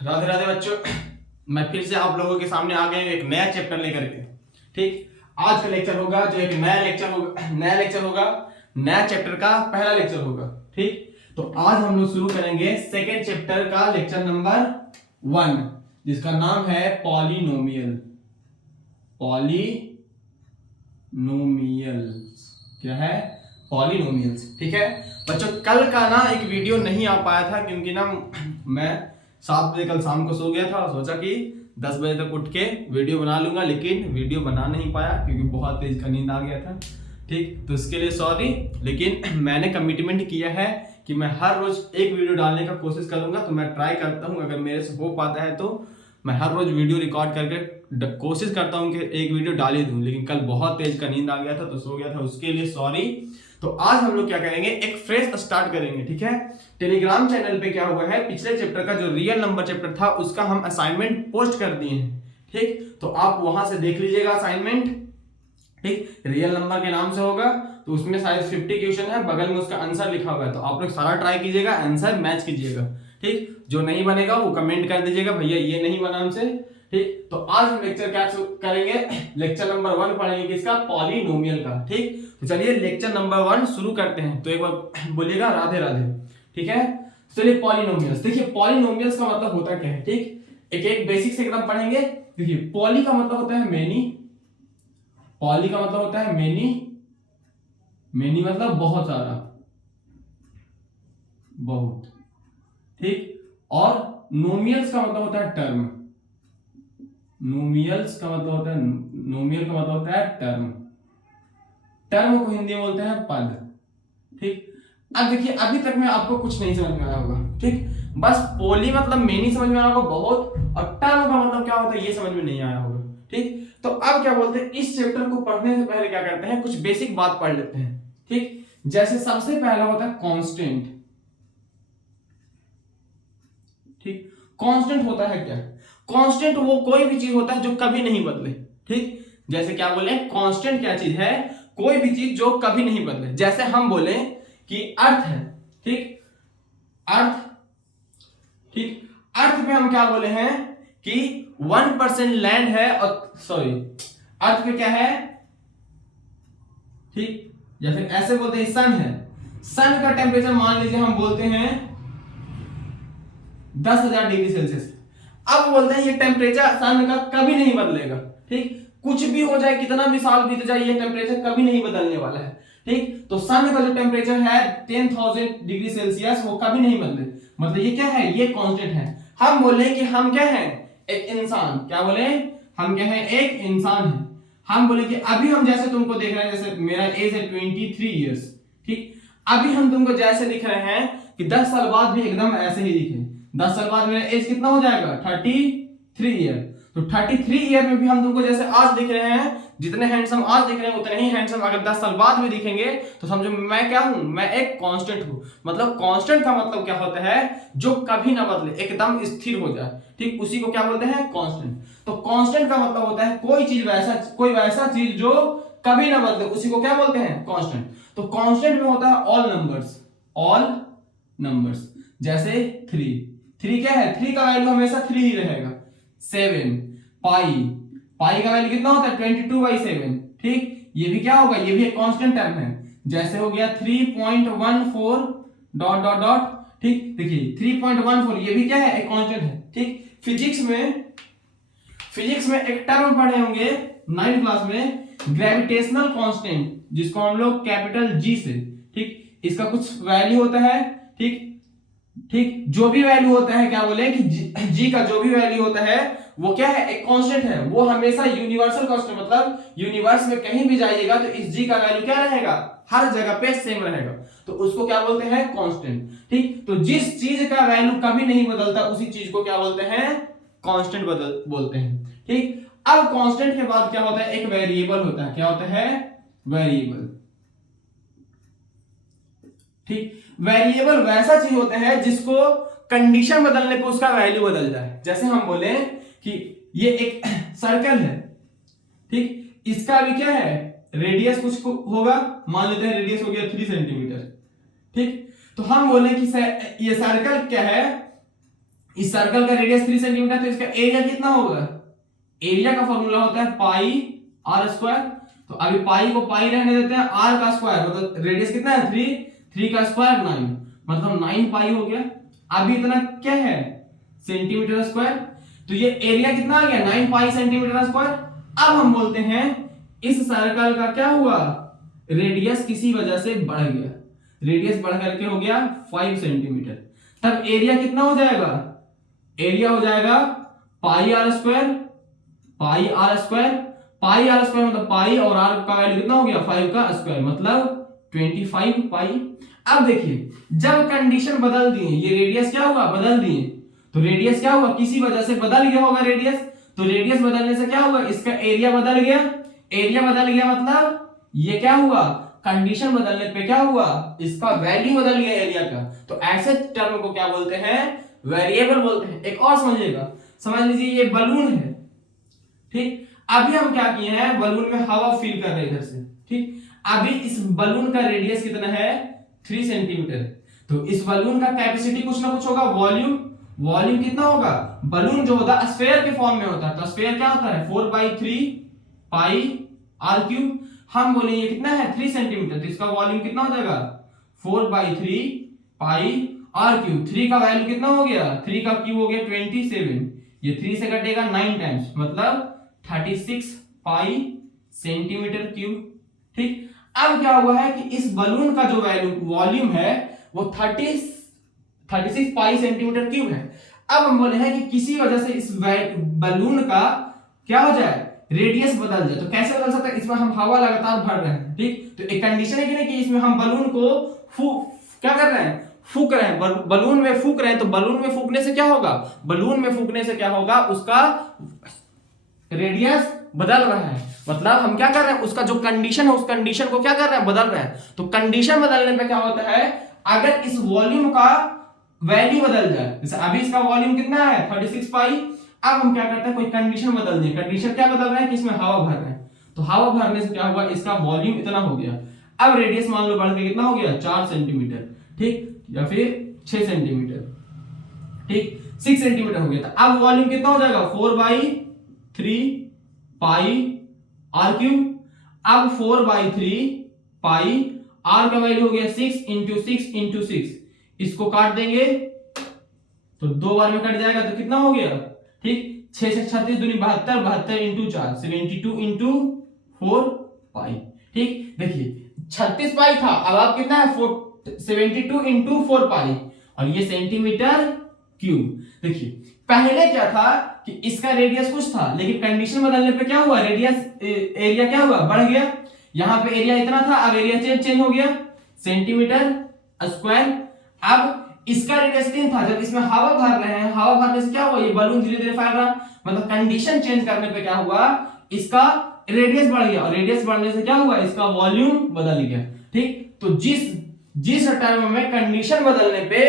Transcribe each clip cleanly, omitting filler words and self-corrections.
राधे राधे बच्चों, मैं फिर से आप लोगों के सामने आ गए एक नया चैप्टर लेकर के। ठीक, आज का लेक्चर होगा जो एक नया लेक्चर होगा नया चैप्टर का पहला लेक्चर होगा। ठीक, तो आज हम लोग शुरू करेंगे सेकेंड चैप्टर का लेक्चर नंबर 1, जिसका नाम है पॉलिनोमियल। क्या है? पॉलिनोमियल्स। ठीक है बच्चों, कल का ना एक वीडियो नहीं आ पाया था क्योंकि ना मैं 7 बजे कल शाम को सो गया था। सोचा कि 10 बजे तक उठ के वीडियो बना लूंगा, लेकिन वीडियो बना नहीं पाया क्योंकि बहुत तेज का नींद आ गया था। ठीक, तो इसके लिए सॉरी, लेकिन मैंने कमिटमेंट किया है कि मैं हर रोज एक वीडियो डालने का कोशिश करूंगा। तो मैं ट्राई करता हूं, अगर मेरे से हो पाता है तो मैं हर रोज वीडियो रिकॉर्ड करके कोशिश करता हूं कि एक वीडियो डाल ही दूं, लेकिन कल बहुत तेज का नींद आ गया था तो सो गया था, उसके लिए सॉरी। तो आज हम लोग क्या करेंगे, एक फ्रेश स्टार्ट करेंगे। ठीक है, टेलीग्राम चैनल पे क्या हुआ है, पिछले चैप्टर का जो रियल नंबर चैप्टर था उसका हम असाइनमेंट पोस्ट कर दिए हैं। ठीक, तो आप वहां से देख लीजिएगा असाइनमेंट। ठीक, रियल नंबर के नाम से होगा, तो उसमें शायद 50 क्वेश्चन है, बगल में उसका आंसर लिखा हुआ है, तो आप लोग सारा ट्राई कीजिएगा, आंसर मैच कीजिएगा। ठीक, जो नहीं बनेगा वो कमेंट कर दीजिएगा, भैया ये नहीं बना हमसे। ठीक, तो आज हम लेक्चर क्या करेंगे, लेक्चर नंबर 1 पढ़ेंगे किसका, पॉलिनोमियल का। ठीक, तो चलिए लेक्चर नंबर 1 शुरू करते हैं। तो एक बार बोलिएगा राधे राधे। ठीक है, चलिए पॉलिनोमियल्स। देखिए पॉलिनोमियल्स का मतलब होता क्या है। ठीक, एक एक बेसिक से एकदम पढ़ेंगे। देखिए पॉली का मतलब होता है मेनी, पॉली का मतलब होता है मेनी, मेनी मतलब बहुत सारा, बहुत। ठीक, और नोमियल्स का मतलब होता है टर्म, नोमियल्स का मतलब होता है, नोमियल का मतलब होता है टर्म, टर्म को हिंदी में बोलते हैं पद। ठीक, अब देखिए अभी तक में आपको कुछ नहीं समझ में आया होगा। ठीक, बस पोली मतलब मेनी समझ में आया होगा, बहुत, और टर्म का मतलब क्या होता है ये समझ में नहीं आया होगा। ठीक, तो अब क्या बोलते हैं, इस चैप्टर को पढ़ने से पहले क्या करते हैं, कुछ बेसिक बात पढ़ लेते हैं। ठीक, जैसे सबसे पहला होता है कांस्टेंट। ठीक, कांस्टेंट होता है क्या, कांस्टेंट वो कोई भी चीज होता है जो कभी नहीं बदले। ठीक, जैसे क्या बोले, कांस्टेंट क्या चीज है, कोई भी चीज जो कभी नहीं बदले। जैसे हम बोले कि अर्थ है। ठीक, अर्थ। ठीक, अर्थ पे हम क्या बोले हैं कि 1% लैंड है, और सॉरी अर्थ पे क्या है। ठीक, या फिर ऐसे बोलते हैं सन है, सन का टेम्परेचर मान लीजिए हम बोलते हैं 10,000 डिग्री सेल्सियस। अब बोलते हैं ये टेम्परेचर सन का कभी नहीं बदलेगा। ठीक, कुछ भी हो जाए, कितना भी साल बीत जाए, ये टेम्परेचर कभी नहीं बदलने वाला है। ठीक, तो सन का जो टेम्परेचर है 10,000 डिग्री सेल्सियस, वो कभी नहीं बदले। मतलब ये क्या है, ये कांस्टेंट है। हम बोले कि हम क्या है, एक इंसान। क्या बोले, हम क्या है, एक इंसान है। हम बोले कि अभी हम जैसे तुमको देख रहे हैं, जैसे मेरा एज है 23 इयर्स। ठीक, अभी हम तुमको जैसे दिख रहे हैं कि 10 साल बाद भी एकदम ऐसे ही दिखे। 10 साल बाद मेरा एज कितना हो जाएगा, 33 ईयर। तो 33 ईयर में भी हम तुमको जैसे आज दिख रहे हैं, जितने हैंडसम आज दिख रहे हैं उतने ही हैंडसम अगर 10 साल बाद भी दिखेंगे, तो समझो मैं क्या हूं, मैं एक कांस्टेंट हूं। मतलब कांस्टेंट का मतलब क्या होता है, जो कभी ना बदले, एकदम स्थिर हो जाए। ठीक, उसी को क्या बोलते हैं, कांस्टेंट। तो कांस्टेंट का मतलब होता है कोई वैसा चीज जो कभी ना बदले, उसी को क्या बोलते हैं, कांस्टेंट। तो कांस्टेंट में होता है ऑल नंबर्स। जैसे 3 क्या है, 3 का वैल्यू हमेशा 3 ही रहेगा। 7 पाई का वैल्यू कितना होता है, 22/7। ठीक, ये भी क्या होगा, ये भी एक कांस्टेंट टर्म है। जैसे हो गया 3.14 डॉट डॉट डॉट। ठीक, देखिए 3.14 ये भी क्या है, एक कांस्टेंट है। ठीक, फिजिक्स में एक टर्म पढ़े होंगे 9th क्लास में, ग्रेविटेशनल कांस्टेंट, जिसको हम लोग कैपिटल जी से। ठीक, इसका कुछ वैल्यू होता है। ठीक, जो भी वैल्यू होता है, क्या बोले कि जी का जो भी वैल्यू होता है वो क्या है, एक कांस्टेंट है। वो हमेशा यूनिवर्सल कांस्टेंट, मतलब यूनिवर्स में कहीं भी जाइएगा तो इस जी का वैल्यू क्या रहेगा, हर जगह पे सेम रहेगा, तो उसको क्या बोलते हैं, कांस्टेंट। ठीक, तो जिस चीज का वैल्यू कभी नहीं बदलता उसी चीज को क्या बोलते हैं, कांस्टेंट बोलते हैं। ठीक, अब कांस्टेंट के बाद क्या होता है, एक वेरिएबल होता है। क्या होता है, वेरिएबल। ठीक, वेरिएबल वैसा चीज होता है जिसको कंडीशन बदलने पे उसका वैल्यू बदल जाए। जैसे हम बोले कि ये एक सर्कल है। ठीक, इसका भी क्या है, रेडियस कुछ होगा, मान लेते हैं रेडियस हो गया 3 सेंटीमीटर। ठीक, तो हम बोले कि ये सर्कल क्या है, इस सर्कल का रेडियस 3 सेंटीमीटर, तो इसका एरिया कितना होगा? एरिया का फॉर्मूला होता है पाई आर स्क्वायर। तो अभी पाई को पाई रहने देते हैं, आर का स्क्वायर मतलब रेडियस कितना है 3, 3 का स्क्वायर 9, मतलब 9 पाई हो गया। अभी इतना क्या है? Centimetre square. तो ये एरिया कितना आ गया? 9 पाई सेंटीमीटर स्क्वायर। अब हम बोलते हैं इस सर्कल का क्या हुआ? रेडियस किसी वजह से बढ़ गया, रेडियस बढ़ करके हो गया 5 सेंटीमीटर। तब एरिया कितना हो जाएगा? एरिया हो जाएगा pi r square, pi r square, pi r square मतलब पाई और आर का वैल्यू कितना हो गया? 5 का स्क्वायर मतलब 25 पाई। अब देखिए जब कंडीशन बदल दिए, ये रेडियस क्या हुआ? बदल दिए, तो रेडियस क्या हुआ? किसी वजह से बदल गया होगा रेडियस, तो रेडियस बदलने से क्या हुआ? इसका एरिया बदल गया। एरिया बदल गया मतलब ये क्या हुआ? कंडीशन बदलने पे क्या हुआ? इसका वैल्यू बदल गया एरिया का। तो ऐसे टर्म को क्या बोलते हैं? वेरिएबल बोलते हैं। एक और समझिएगा, समझ लीजिए ये बलून है, ठीक। अभी हम क्या किए हैं? बलून में हवा फिल कर रहे हैं इधर से, ठीक। अभी इस बलून का रेडियस कितना है? 3 सेंटीमीटर। तो इस बलून का कैपेसिटी कुछ ना कुछ होगा, वॉल्यूम। वॉल्यूम कितना होगा? बलून जो होता है स्फीयर के फॉर्म में होता है, तो स्फीयर क्या होता है? 4/3 पाई आर क्यूब। हम बोलेंगे कितना है? 3 सेंटीमीटर, तो इसका वॉल्यूम कितना हो जाएगा? 4/3 पाई आर क्यूब। 3 का वैल्यू कितना हो गया? 3 का क्यूब हो गया 27, ये 3 से कटेगा 9 टाइम्स मतलब 36 पाई सेंटीमीटर क्यूब, ठीक। अब क्या हुआ है कि इस बलून का जो वैल्यू वॉल्यूम है वो 36 पाई सेंटीमीटर क्यूब है। अब हम बोले हैं कि किसी वजह से इस बलून का क्या हो जाए? रेडियस बदल जाए। तो कैसे बदल सकता है? इसमें हम हवा लगातार भर रहे हैं, ठीक। तो एक कंडीशन है कि नहीं कि इसमें हम बलून को क्या कर रहे हैं? फूक रहे हैं, बलून में फूक रहे हैं। तो बलून में फूकने से क्या होगा? बलून में फूकने से क्या होगा? उसका रेडियस बदल रहा है, मतलब हम क्या कर रहे हैं? उसका जो कंडीशन है उस कंडीशन को क्या कर रहे हैं? बदल रहे हैं। तो कंडीशन बदलने पे क्या होता है? अगर इस वॉल्यूम का वैल्यू बदल जाए, जैसे अभी इसका वॉल्यूम कितना है? 36 पाई। अब हम क्या करते हैं? कोई कंडीशन बदल दें। कंडीशन क्या बदल रहा है? कि इसमें हवा भर रहे हैं, तो हवा भरने से क्या हुआ? इसका वॉल्यूम इतना हो गया। अब रेडियस मान लो बढ़ के कितना हो गया? 4 सेंटीमीटर, ठीक, या फिर 6 सेंटीमीटर, ठीक, 6 सेंटीमीटर हो गया। तो अब वॉल्यूम कितना हो जाएगा? 4/3 पाई आर क्यूब। अब 4/3 पाई आर का वैल्यू हो गया 6 इंटू 6 इंटू 6। इसको काट देंगे तो 2 बार में कट जाएगा, तो कितना हो गया? ठीक, 6 से 36 दूनी 72, 72 इंटू 4 72 इंटू 4 पाई, ठीक। देखिए 36 पाई था, अब आप कितना है? 72 इंटू 4 पाई, और ये सेंटीमीटर क्यूब। देखिए पहले क्या था कि इसका रेडियस कुछ था, लेकिन कंडीशन बदलने पे क्या हुआ? रेडियस एरिया क्या हुआ? बढ़ गया। यहां पे एरिया इतना था, अब एरिया चेंज हो गया, सेंटीमीटर स्क्वायर। अब इसका रेडियस 3 था, जब इसमें हवा भर रहे हैं, हवा भरने से क्या हुआ? ये बलून धीरे धीरे फैल रहा, मतलब कंडीशन चेंज करने पे क्या हुआ? इसका रेडियस बढ़ गया, और रेडियस बढ़ने से क्या हुआ? इसका वॉल्यूम बदल गया, ठीक। तो जिस जिस टर्म में कंडीशन बदलने पे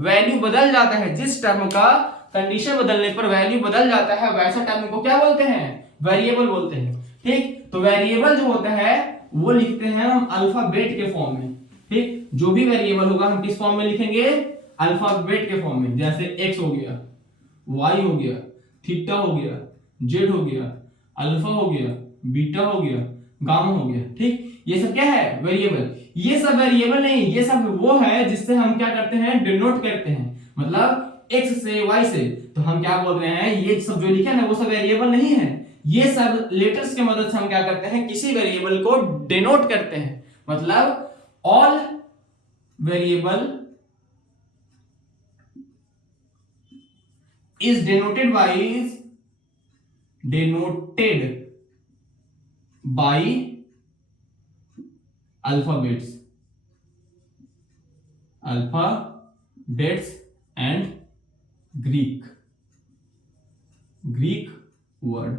वैल्यू बदल जाता है, जिस टर्म का कंडीशन बदलने पर वैल्यू बदल जाता है, वैसा टर्म को क्या बोलते हैं? वेरिएबल बोलते हैं, ठीक। तो वेरिएबल जो होता है वो लिखते हैं हम अल्फाबेट के फॉर्म में, ठीक। जो भी वेरिएबल होगा हम किस फॉर्म में लिखेंगे? अल्फाबेट के फॉर्म में। जैसे एक्स हो गया, वाई हो गया, थीटा हो गया, जेड हो गया, अल्फा हो गया, बीटा हो गया, गामा हो गया, ठीक। ये सब क्या है? वेरिएबल। ये सब वेरिएबल नहीं, ये सब वो है जिससे हम क्या करते हैं? डिनोट करते हैं, मतलब एक्स से वाई से। तो हम क्या बोल रहे हैं? ये सब जो लिखे ना वो सब वेरिएबल नहीं है, ये सब लेटर्स की मदद से हम क्या करते हैं? किसी वेरिएबल को डिनोट करते हैं। मतलब all variable is denoted by alphabets and Greek word,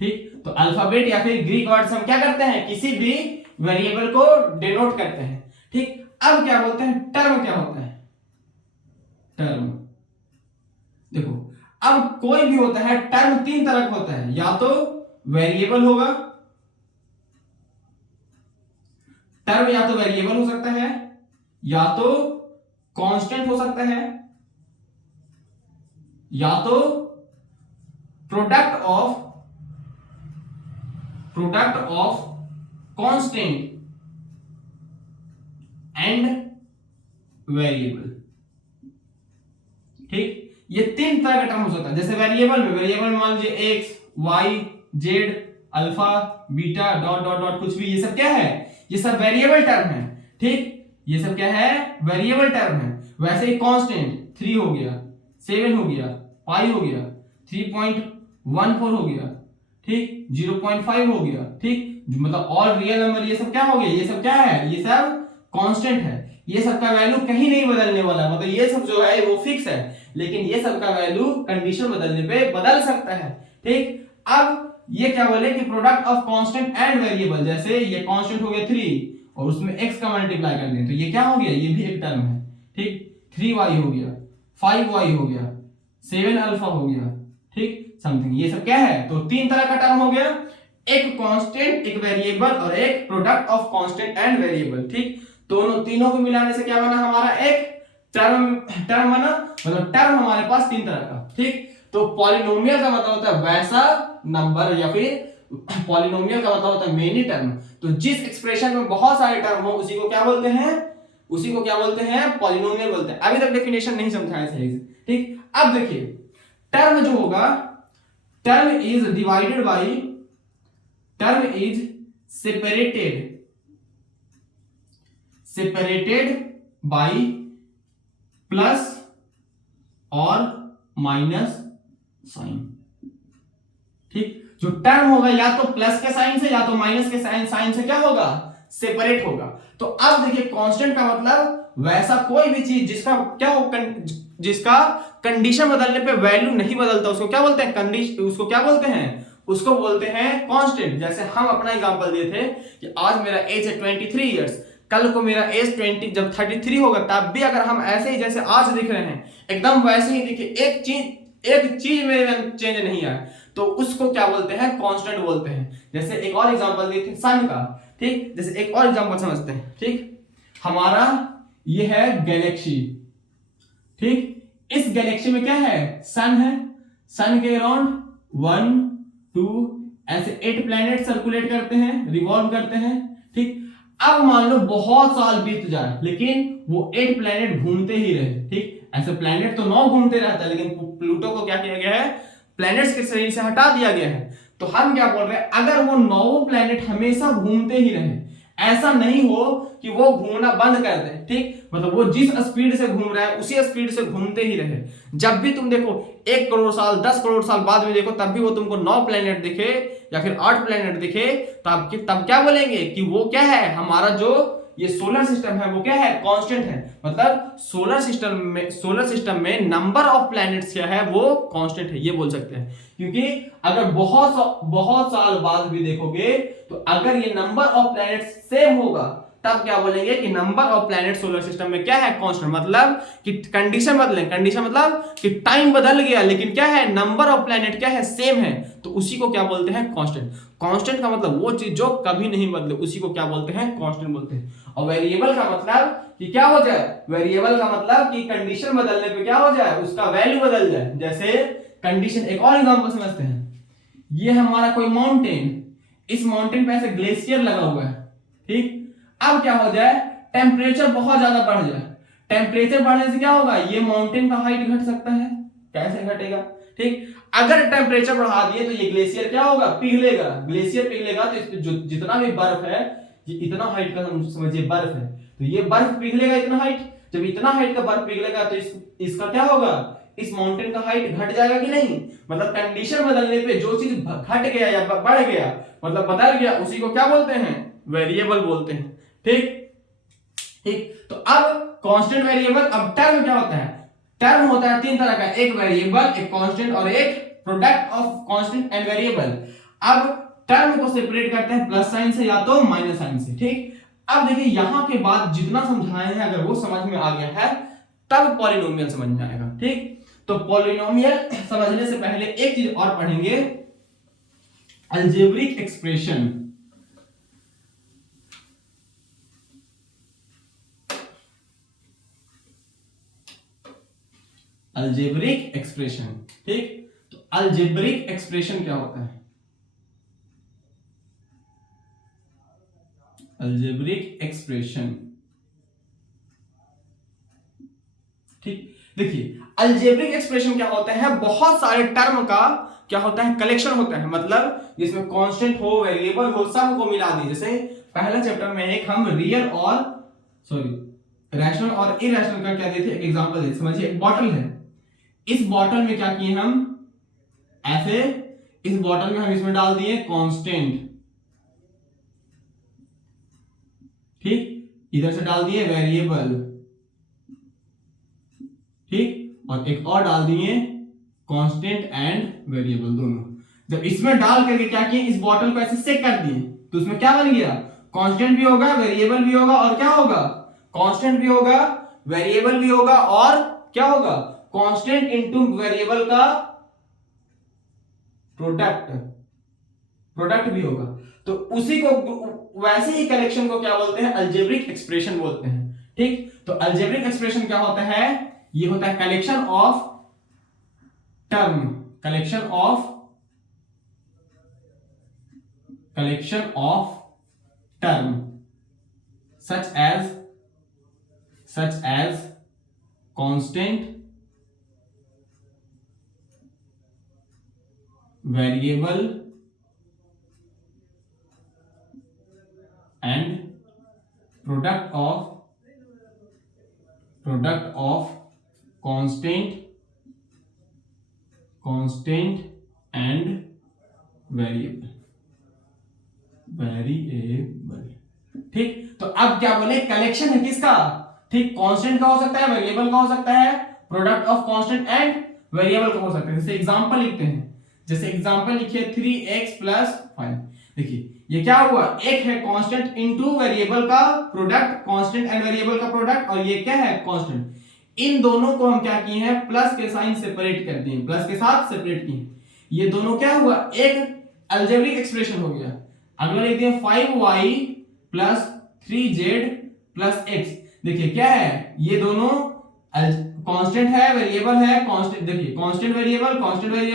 ठीक। तो अल्फाबेट या फिर ग्रीक वर्ड से हम क्या करते हैं? किसी भी वेरिएबल को डिनोट करते हैं, ठीक। अब क्या बोलते हैं? टर्म क्या होता है? टर्म, देखो अब कोई भी होता है टर्म 3 तरह का होता है, या तो वेरिएबल होगा, टर्म या तो वेरिएबल हो सकता है, या तो कांस्टेंट हो सकता है, या तो product of constant and variable. ठीक, ये तीन तरह का टर्म हो सकता है। जैसे वेरिएबल में मान लीजिए X, Y, Z, alpha, beta, dot dot dot, कुछ भी, ये सब क्या है, ये सब वेरिएबल टर्म है। ठीक, ये सब क्या है, वेरिएबल टर्म है। वैसे ही कांस्टेंट 3 हो गया, 7 हो गया, पाई हो गया, 3.14 हो गया, ठीक, 0.5 हो गया, ठीक, मतलब ऑल रियल नंबर, ये सब क्या हो गया, ये सब क्या है, ये सब कांस्टेंट है। ये सब का वैल्यू कहीं नहीं बदलने वाला, मतलब ये सब जो है वो फिक्स है, लेकिन ये सब का वैल्यू कंडीशन बदलने पे बदल सकता है। ठीक, अब ये क्या बोले कि product of constant and variable, जैसे ये कांस्टेंट हो गया 3 और उसमें x का मल्टीप्लाई कर दें तो ये क्या हो गया, ये भी एक टर्म है। ठीक, 3y हो गया, 5y हो गया, 7 अल्फा हो गया, ठीक, समथिंग, ये सब क्या है, तो तीन तरह का टर्म हो गया, एक कांस्टेंट, एक वेरिएबल और एक product of constant and variable. ठीक, दोनों तीनों को मिलाने से क्या बना हमारा, एक टर्म बना, मतलब टर्म हमारे पास तीन तरह का। ठीक, तो पॉलिनोमियल का मतलब होता है वैसा नंबर, या फिर पॉलिनोमियल का मतलब होता है मेनी टर्म। तो जिस एक्सप्रेशन में बहुत सारे टर्म हो उसी को क्या बोलते हैं, उसी को क्या बोलते हैं, पॉलिनोमियल बोलते हैं। अभी तक डेफिनेशन नहीं समझाया सही से। ठीक, अब देखिए टर्म जो होगा, term is divided by, term is separated by plus और माइनस साइन। ठीक, जो टर्म होगा या तो प्लस के साइन से या तो माइनस के साइन से क्या होगा, सेपरेट होगा। तो अब देखिए कांस्टेंट का मतलब वैसा कोई भी चीज जिसका क्या हो, जिसका कंडीशन बदलने पे वैल्यू नहीं बदलता, उसको क्या बोलते हैं, कंडीशन, उसको क्या बोलते हैं, उसको बोलते हैं कांस्टेंट। जैसे हम अपना एग्जांपल दिए थे कि आज मेरा एज है 23 इयर्स, कल को मेरा एज 20 जब 33 होगा तब भी अगर हम ऐसे ही जैसे आज दिख रहे हैं एकदम वैसे ही दिखे, एक चीज मेरे में चेंज नहीं आया, तो उसको क्या बोलते हैं, कांस्टेंट बोलते हैं। जैसे एक और एग्जांपल दिए थे सन का। ठीक, जैसे एक और एग्जांपल समझते हैं। ठीक, हमारा ये है गैलेक्सी। ठीक, इस गैलेक्सी में क्या है, सन है, सन के अराउंड 1 2 ऐसे 8 प्लैनेट सर्कुलेट करते हैं, रिवॉल्व करते हैं। ठीक, अब मान लो बहुत साल बीत जाए लेकिन वो 8 प्लैनेट घूमते ही रहे। ठीक, ऐसे प्लैनेट तो 9 घूमते रहता है, लेकिन प्लूटो को क्या किया गया है, प्लैनेट्स के शरीर से हटा दिया गया है। तो हम क्या बोल रहे हैं, अगर वो 9 प्लैनेट हमेशा घूमते ही रहे, ऐसा नहीं हो कि वो घूमना बंद कर दे। ठीक, मतलब वो जिस स्पीड से घूम रहा है उसी स्पीड से घूमते ही रहे। जब भी तुम देखो 1 करोड़ साल 10 करोड़ साल बाद में देखो, तब भी वो तुमको 9 प्लैनेट दिखे या फिर 8 प्लैनेट दिखे, तब क्या बोलेंगे कि वो क्या है, हमारा जो ये सोलर सिस्टम है वो क्या है, कांस्टेंट है। मतलब सोलर सिस्टम में नंबर ऑफ प्लैनेट्स क्या है, वो कांस्टेंट है, ये बोल सकते हैं। क्योंकि अगर बहुत साल बाद भी देखोगे तो अगर ये नंबर ऑफ प्लैनेट्स सेम होगा तब क्या बोलेंगे कि number of planet solar system में क्या है, कांस्टेंट। मतलब कि कंडीशन बदले, कंडीशन मतलब कि टाइम बदल गया लेकिन क्या है, नंबर ऑफ प्लैनेट क्या है, सेम है, तो उसी को क्या बोलते हैं, कांस्टेंट। कांस्टेंट का मतलब वो चीज जो कभी नहीं बदले, उसी को क्या बोलते हैं, कांस्टेंट बोलते हैं। और वेरिएबल का मतलब कि क्या हो जाए, वेरिएबल का मतलब कि कंडीशन बदलने पे क्या हो जाए, उसका वैल्यू बदल जाए। जैसे कंडीशन, एक और एग्जांपल समझते हैं। ये हमारा कोई माउंटेन, इस माउंटेन पे ऐसे ग्लेशियर लगा हुआ है। ठीक, अब क्या हो जाए, टेम्परेचर बहुत ज्यादा बढ़ जाए। टेम्परेचर बढ़ने से क्या होगा, ये माउंटेन का हाइट घट सकता है। कैसे घटेगा, ठीक, अगर टेम्परेचर बढ़ा दिए तो ये ग्लेशियर क्या होगा, पिघलेगा। ग्लेशियर पिघलेगा तो इसमें जो जितना भी बर्फ है, ये इतना हाइट का समझिए बर्फ है, तो ये बर्फ पिघलेगा इतना हाइट। जब इतना हाइट का बर्फ पिघलेगा तो इसका क्या होगा, इस माउंटेन का हाइट घट जाएगा कि नहीं। मतलब कंडीशन बदलने पे जो चीज घट गया या बढ़ गया, मतलब बदल गया, उसी को क्या बोलते हैं, वेरिएबल बोलते हैं। ठीक, ठीक, तो अब कांस्टेंट वेरिएबल। अब टर्म क्या होता है, टर्म होता है तीन तरह का, एक वेरिएबल, एक कांस्टेंट और एक product of constant and variable. अब टर्म को सेपरेट करते हैं प्लस साइन से या तो माइनस साइन से। ठीक, अब देखिए यहां के बाद जितना समझाए हैं अगर वो समझ में आ गया है तब पॉलिनोमियल समझ में आएगा। ठीक, तो पॉलिनोमियल समझने से पहले एक चीज और पढ़ेंगे, अलजेब्रिक एक्सप्रेशन। Algebraic expression. ठीक, तो अलजेब्रिक एक्सप्रेशन क्या होता है? अलजेब्रिक एक्सप्रेशन, ठीक, देखिए अलजेब्रिक एक्सप्रेशन क्या होता है? बहुत सारे टर्म का क्या होता है? कलेक्शन होता है, मतलब जिसमें कांस्टेंट हो, वेरिएबल हो, सबको मिला दी। जैसे पहला चैप्टर में एक हम रियल और रैशनल और इरेशनल का क्या देते, एक एग्जांपल देते। समझिए एक बॉटल है, इस बॉटल में क्या किए हम, ऐसे इस बॉटल में हम इसमें डाल दिए कांस्टेंट, ठीक, इधर से डाल दिए वेरिएबल, ठीक, और एक और डाल दिए कांस्टेंट एंड वेरिएबल दोनों। जब इसमें डाल करके क्या किए, इस बॉटल को ऐसे सेक कर दिए, तो उसमें क्या बन गया? कांस्टेंट भी होगा, वेरिएबल भी होगा, और क्या होगा? कांस्टेंट भी होगा, वेरिएबल भी होगा, और क्या होगा? कांस्टेंट इनटू वेरिएबल का प्रोडक्ट भी होगा। तो उसी को, वैसे ही कलेक्शन को क्या बोलते हैं? अलजेब्रिक एक्सप्रेशन बोलते हैं। ठीक, तो अलजेब्रिक एक्सप्रेशन क्या होता है? ये होता है collection of term, collection of term such as constant, variable and product of constant and variable. ठीक, तो अब क्या बोले? कलेक्शन है किसका? ठीक, कांस्टेंट का हो सकता है, वेरिएबल का हो सकता है, product of constant and variable का हो सकता है। जैसे एग्जांपल लिखते हैं, जैसे एग्जांपल लिखिए 3x + 5। देखिए ये क्या हुआ? एक है कांस्टेंट इनटू वेरिएबल का प्रोडक्ट, कांस्टेंट एंड वेरिएबल का प्रोडक्ट, और ये क्या है? कांस्टेंट। इन दोनों को हम क्या किए हैं? प्लस के साइन सेपरेट कर दिए, प्लस के साथ सेपरेट किए। ये दोनों क्या हुआ? एक अलजेब्रिक एक्सप्रेशन हो गया। अगला लिखते हैं 5y + 3z + x। देखिए क्या है? ये दोनों कांस्टेंट है, वेरिएबल है, कांस्टेंट, देखिए कांस्टेंट वेरिएबल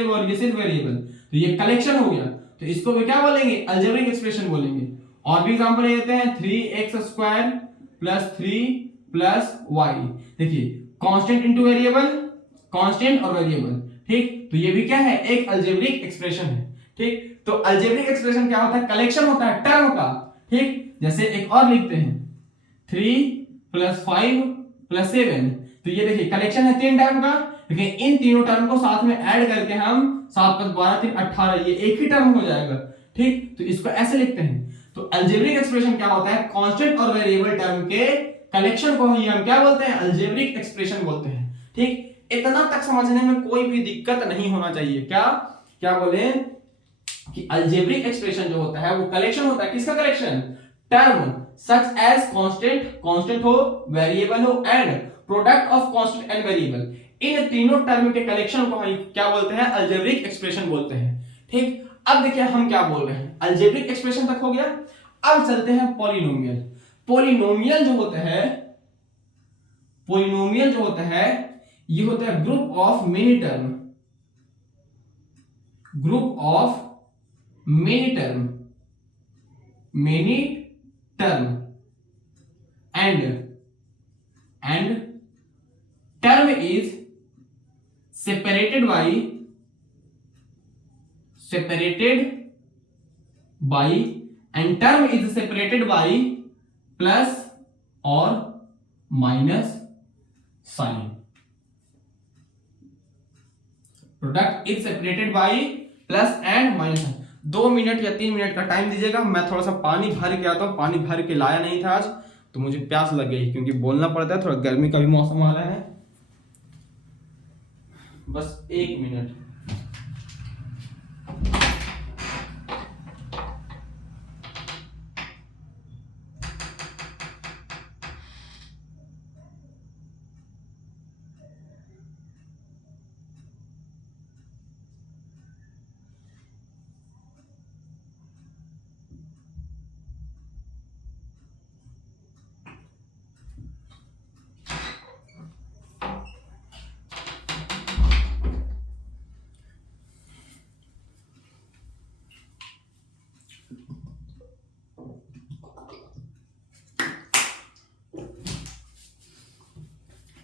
और ये सिर्फ वेरिएबल, तो ये कलेक्शन हो गया। तो इसको भी क्या बोलेंगे? अलजेब्रिक एक्सप्रेशन बोलेंगे। और भी एग्जांपल लेते हैं 3x² + 3 + y। देखिए कांस्टेंट इनटू वेरिएबल, कांस्टेंट और वेरिएबल। ठीक, तो ये भी क्या है? एक अलजेब्रिक एक्सप्रेशन है। ठीक, तो अलजेब्रिक एक्सप्रेशन क्या होता है? कलेक्शन होता है टर्म का। ठीक, जैसे एक और लिखते हैं 3 + 5 + 7। तो ये देखिए कलेक्शन है 3 टर्म का, लेकिन इन तीनों टर्म को साथ में ऐड करके हम 7 + 12 3 18, ये एक ही टर्म हो जाएगा। ठीक, तो इसको ऐसे लिखते हैं। तो अलजेब्रिक एक्सप्रेशन क्या होता है? कांस्टेंट और वेरिएबल टर्म के कलेक्शन को ही हम क्या बोलते हैं? अलजेब्रिक एक्सप्रेशन बोलते हैं। ठीक, इतना तक समझने में कोई भी दिक्कत नहीं होना चाहिए। क्या बोले कि अलजेब्रिक एक्सप्रेशन जो होता है वो कलेक्शन होता है। किसका collection? Term such as constant हो, वेरिएबल हो, and product of constant and variable. इन तीनों टर्म के कलेक्शन को हम क्या बोलते हैं? अलजेब्रिक एक्सप्रेशन बोलते हैं। ठीक, अब देखिए हम क्या बोल रहे हैं, अलजेब्रिक एक्सप्रेशन तक हो गया। अब चलते हैं पॉलिनोमियल। पॉलिनोमियल जो होता है ये होता है group of many term, many term and term is separated by and term is separated by plus or minus sign. Product is separated by plus and minus. 2 minute या 3 मिनट का time दीजिएगा, मैं थोड़ा सा पानी भर के आता हूँ। पानी भर के लाया नहीं था आज, तो मुझे प्यास लग गई, क्योंकि बोलना पड़ता है, थोड़ा गर्मी का भी मौसम आ रहा है। बस 1 मिनट।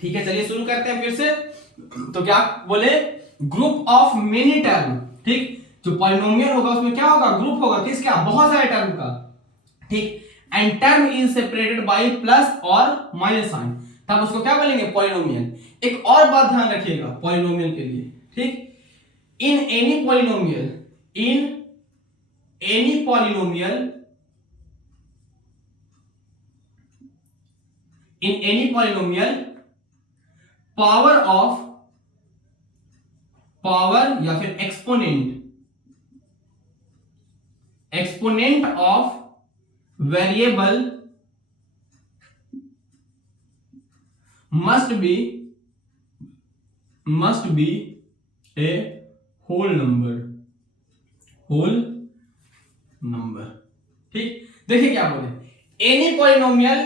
ठीक है, चलिए शुरू करते हैं फिर से। तो क्या बोले, ग्रुप ऑफ मेनी टर्म, ठीक, जो पॉलिनोमियल होगा उसमें क्या होगा, ग्रुप होगा किसका, बहुत सारे टर्म का, ठीक, and term is separated by plus और माइनस साइन, तब उसको क्या बोलेंगे, पॉलिनोमियल। एक और बात ध्यान रखिएगा पॉलिनोमियल के लिए, ठीक, इन any polynomial, in any polynomial, in any polynomial power या फिर exponent of variable must be a whole number, ठीक। देखिए क्या बोले, एनी पॉलिनोमियल,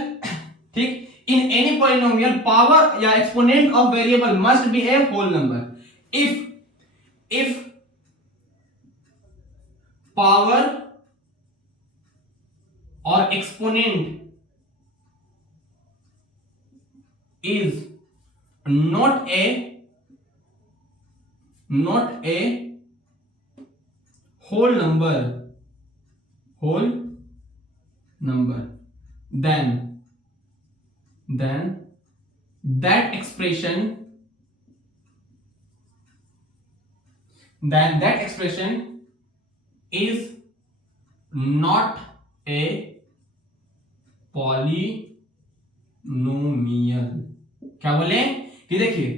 ठीक, in any polynomial power या exponent of variable must be a whole number if power or exponent is not a whole number then that expression is not a polynomial। क्या बोले कि देखिए,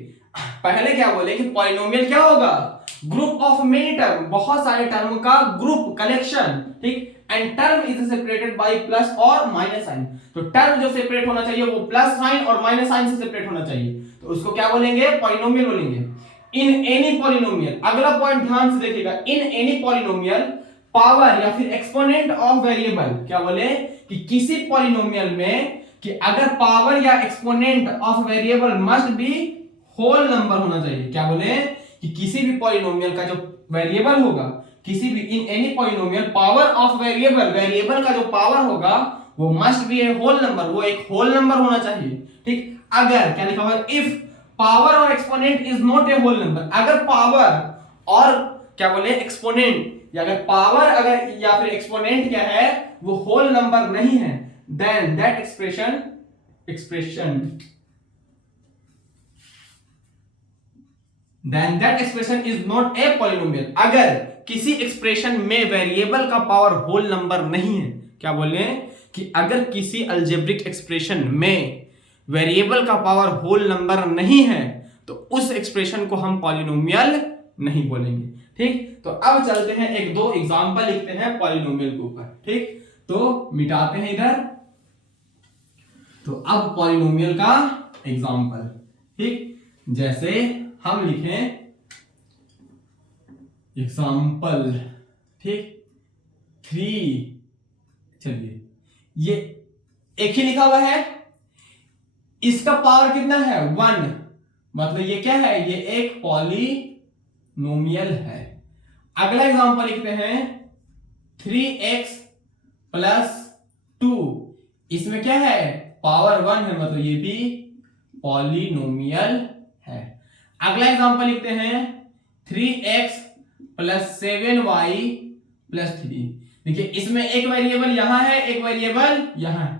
पहले क्या बोले कि पॉलिनोमियल क्या होगा, ग्रुप ऑफ मेनी टर्म, बहुत सारे टर्म का ग्रुप, कलेक्शन, ठीक, and term is separated by plus और माइनस साइन। तो टर्म जो सेपरेट होना चाहिए वो प्लस साइन और माइनस साइन से सेपरेट होना चाहिए, तो उसको क्या बोलेंगे, पॉलिनोमियल बोलेंगे। इन एनी पॉलिनोमियल, अगला पॉइंट ध्यान से देखिएगा, इन एनी पॉलिनोमियल पावर या फिर एक्सपोनेंट ऑफ वेरिएबल, क्या बोले कि किसी पॉलिनोमियल में कि अगर पावर या exponent of variable must be whole number होना चाहिए। क्या बोले कि किसी भी पॉलिनोमियल का जो वेरिएबल होगा, किसी भी, in any polynomial power of variable, variable का जो पावर होगा वो must be a whole number, वो एक होल नंबर होना चाहिए, ठीक। अगर क्या लिखा हुआ है, इफ पावर और exponent is not a whole number, अगर पावर और क्या बोले एक्सपोनेंट, या अगर पावर अगर या फिर एक्सपोनेंट क्या है वो होल नंबर नहीं है, then that expression is not a polynomial. अगर किसी एक्सप्रेशन में वेरिएबल का पावर होल नंबर नहीं है, क्या बोले कि अगर किसी अलजेब्रिक एक्सप्रेशन में वेरिएबल का पावर होल नंबर नहीं है तो उस एक्सप्रेशन को हम पॉलिनोमियल नहीं बोलेंगे, ठीक। तो अब चलते हैं, एक दो एग्जांपल लिखते हैं पॉलिनोमियल के ऊपर, ठीक। तो मिटाते हैं इधर, तो अब पॉलिनोमियल का एग्जांपल, ठीक, जैसे हम लिखें एग्जांपल, ठीक, 3, चलिए ये एक ही लिखा हुआ है, इसका पावर कितना है 1, मतलब ये क्या है, ये एक पॉलिनोमियल है। अगला एग्जांपल लिखते हैं 3x + 2, इसमें क्या है, पावर 1 है, मतलब ये भी पॉलिनोमियल है। अगला एग्जांपल लिखते हैं 3x + 7y + 3, देखिए इसमें एक वेरिएबल यहां है, एक वेरिएबल यहां है,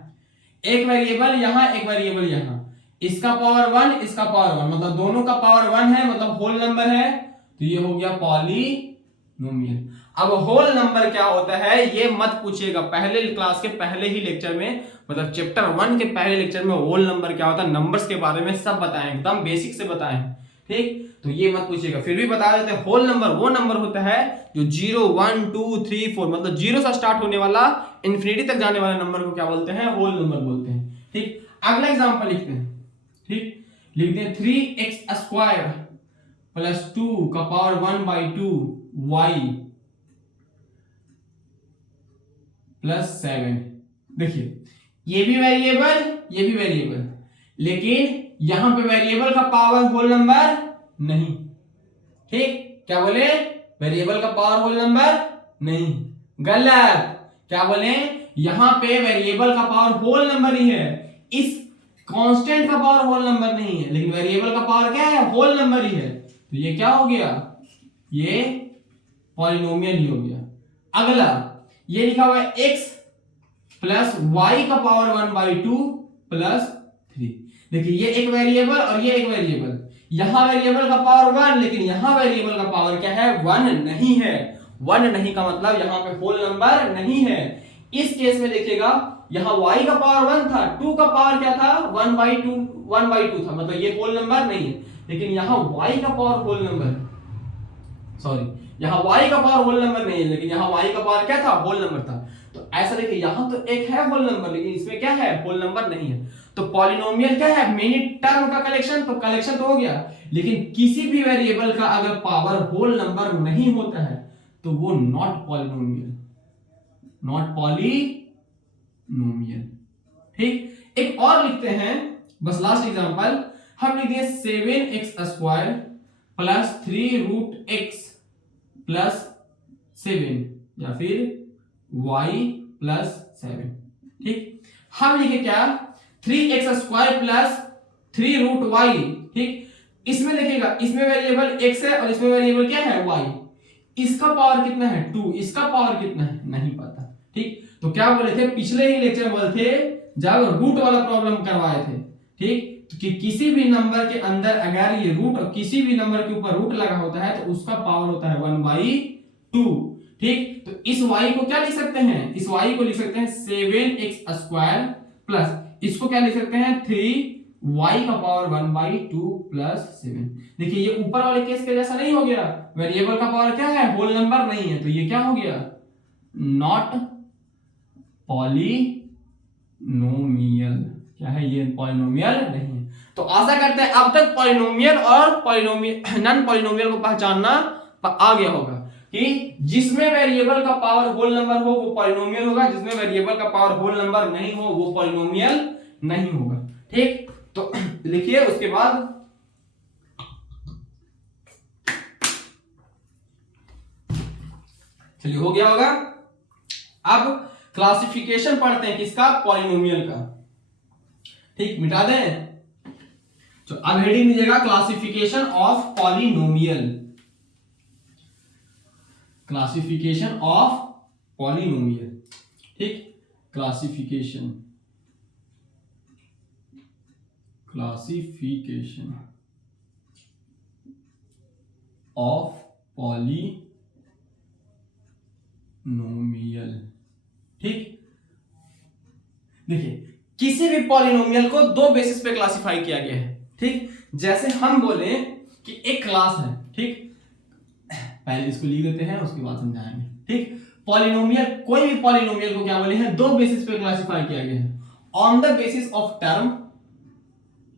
एक वेरिएबल यहां, एक वेरिएबल यहां, इसका पावर 1, इसका पावर 1, मतलब दोनों का पावर 1 है, मतलब होल नंबर है, तो ये हो गया पॉलिनोमियल। अब होल नंबर क्या होता है ये मत पूछिएगा, पहले क्लास के पहले ही लेक्चर में, मतलब चैप्टर 1 के पहले लेक्चर में होल नंबर क्या होता है, नंबर्स के बारे में सब बताएं, एकदम बेसिक से बताएं, ठीक। तो ये मत पूछिएगा, फिर भी बता देते हैं, होल नंबर वो नंबर होता है जो 0, 1, 2, 3, 4, मतलब 0 से स्टार्ट होने वाला इंफिनिटी तक जाने वाले नंबर को क्या बोलते हैं, होल नंबर बोलते हैं, ठीक। अगला एग्जांपल लिखते हैं, ठीक, लिखते हैं 3x² + 2 का पावर 1/2 y + 7, देखिए ये भी वेरिएबल, ये भी वेरिएबल, लेकिन यहां पे वेरिएबल का पावर होल नंबर नहीं, ठीक। क्या बोले, वेरिएबल का पावर होल नंबर नहीं, गलत। क्या बोले, यहां पे वेरिएबल का पावर होल नंबर ही है, इस कांस्टेंट का पावर होल नंबर नहीं है, लेकिन वेरिएबल का पावर क्या है, होल नंबर ही है, तो ये क्या हो गया, ये पॉलिनोमियल ही हो गया। अगला ये लिखा हुआ है x प्लस वाई का पावर 1/2 प्लस 3। देखिए ये एक वेरिएबल और ये एक वेरिएबल, यहां वेरिएबल का पावर 1, लेकिन यहां वेरिएबल का पावर क्या है, 1 नहीं है। 1 नहीं का मतलब यहां पे होल नंबर नहीं है। इस केस में देखिएगा यहां y का पावर 1 था, 2 का पावर क्या था, 1/2 था, मतलब ये होल नंबर नहीं है। लेकिन यहां y का पावर होल नंबर है, सॉरी यहां y का पावर होल नंबर नहीं है, लेकिन यहां y का पावर क्या था, होल नंबर था। तो ऐसा देखिए यहां तो एक है होल नंबर, लेकिन इसमें क्या है, होल नंबर नहीं है। तो पॉलिनोमियल क्या है, मेनी टर्म का कलेक्शन, तो कलेक्शन तो हो गया, लेकिन किसी भी वेरिएबल का अगर पावर होल नंबर नहीं होता है तो वो नॉट पॉलिनोमियल, नॉट पॉलिनोमियल। ठीक, एक और लिखते हैं, बस लास्ट एग्जांपल हम लिख दिए 7x² प्लस 3√x प्लस 7 या फिर y प्लस 7। ठीक, हम लिखे क्या, 3x² प्लस 3√y। ठीक, इसमें देखिएगा इसमें वेरिएबल x है और इसमें वेरिएबल क्या है, y। इसका पावर कितना है, 2, इसका पावर कितना है, नहीं पता। ठीक, तो क्या बोले थे पिछले ही लेक्चर में, बोले थे जब रूट वाला प्रॉब्लम करवाए थे, ठीक, तो कि किसी भी नंबर के अंदर अगर ये रूट और किसी भी नंबर के ऊपर रूट लगा होता है तो उसका पावर होता है 1/2। ठीक, तो इस y को क्या लिख सकते हैं, इस y को लिख सकते हैं 7x² प्लस इसको क्या लिख सकते हैं, 3y का पावर 1/2 प्लस 7। देखिए ये ऊपर वाले केस के जैसा नहीं हो गया, वेरिएबल का पावर क्या है, होल नंबर नहीं है, तो ये क्या हो गया, नॉट पॉलिनोमियल। क्या है, ये पॉलिनोमियल नहीं है। तो आशा करते हैं अब तक पॉलिनोमियल और पॉलिनोमियल नॉन पॉलिनोमियल को पहचानना आ गया होगा कि जिसमें वेरिएबल का पावर होल नंबर हो वो पॉलिनोमियल होगा, जिसमें वेरिएबल का पावर होल नंबर नहीं हो वो पॉलिनोमियल नहीं होगा। ठीक, तो लिखिए उसके बाद चलिए हो गया होगा। अब क्लासिफिकेशन पढ़ते हैं किसका, पॉलिनोमियल का। ठीक, मिटा दें, तो अब हेडिंग दीजिएगा classification of polynomial, classification of polynomial. ठीक, क्लासिफिकेशन ऑफ पॉलिनोमियल। ठीक, देखिए किसी भी पॉलिनोमियल को दो बेसिस पे क्लासिफाई किया गया है। ठीक, जैसे हम बोले कि एक क्लास है, ठीक, पहले इसको लिख देते हैं उसके बाद समझाएंगे। ठीक, पॉलिनोमियल, कोई भी पॉलिनोमियल को क्या बोले हैं, दो बेसिस पे क्लासिफाई किया गया है, on the basis of term,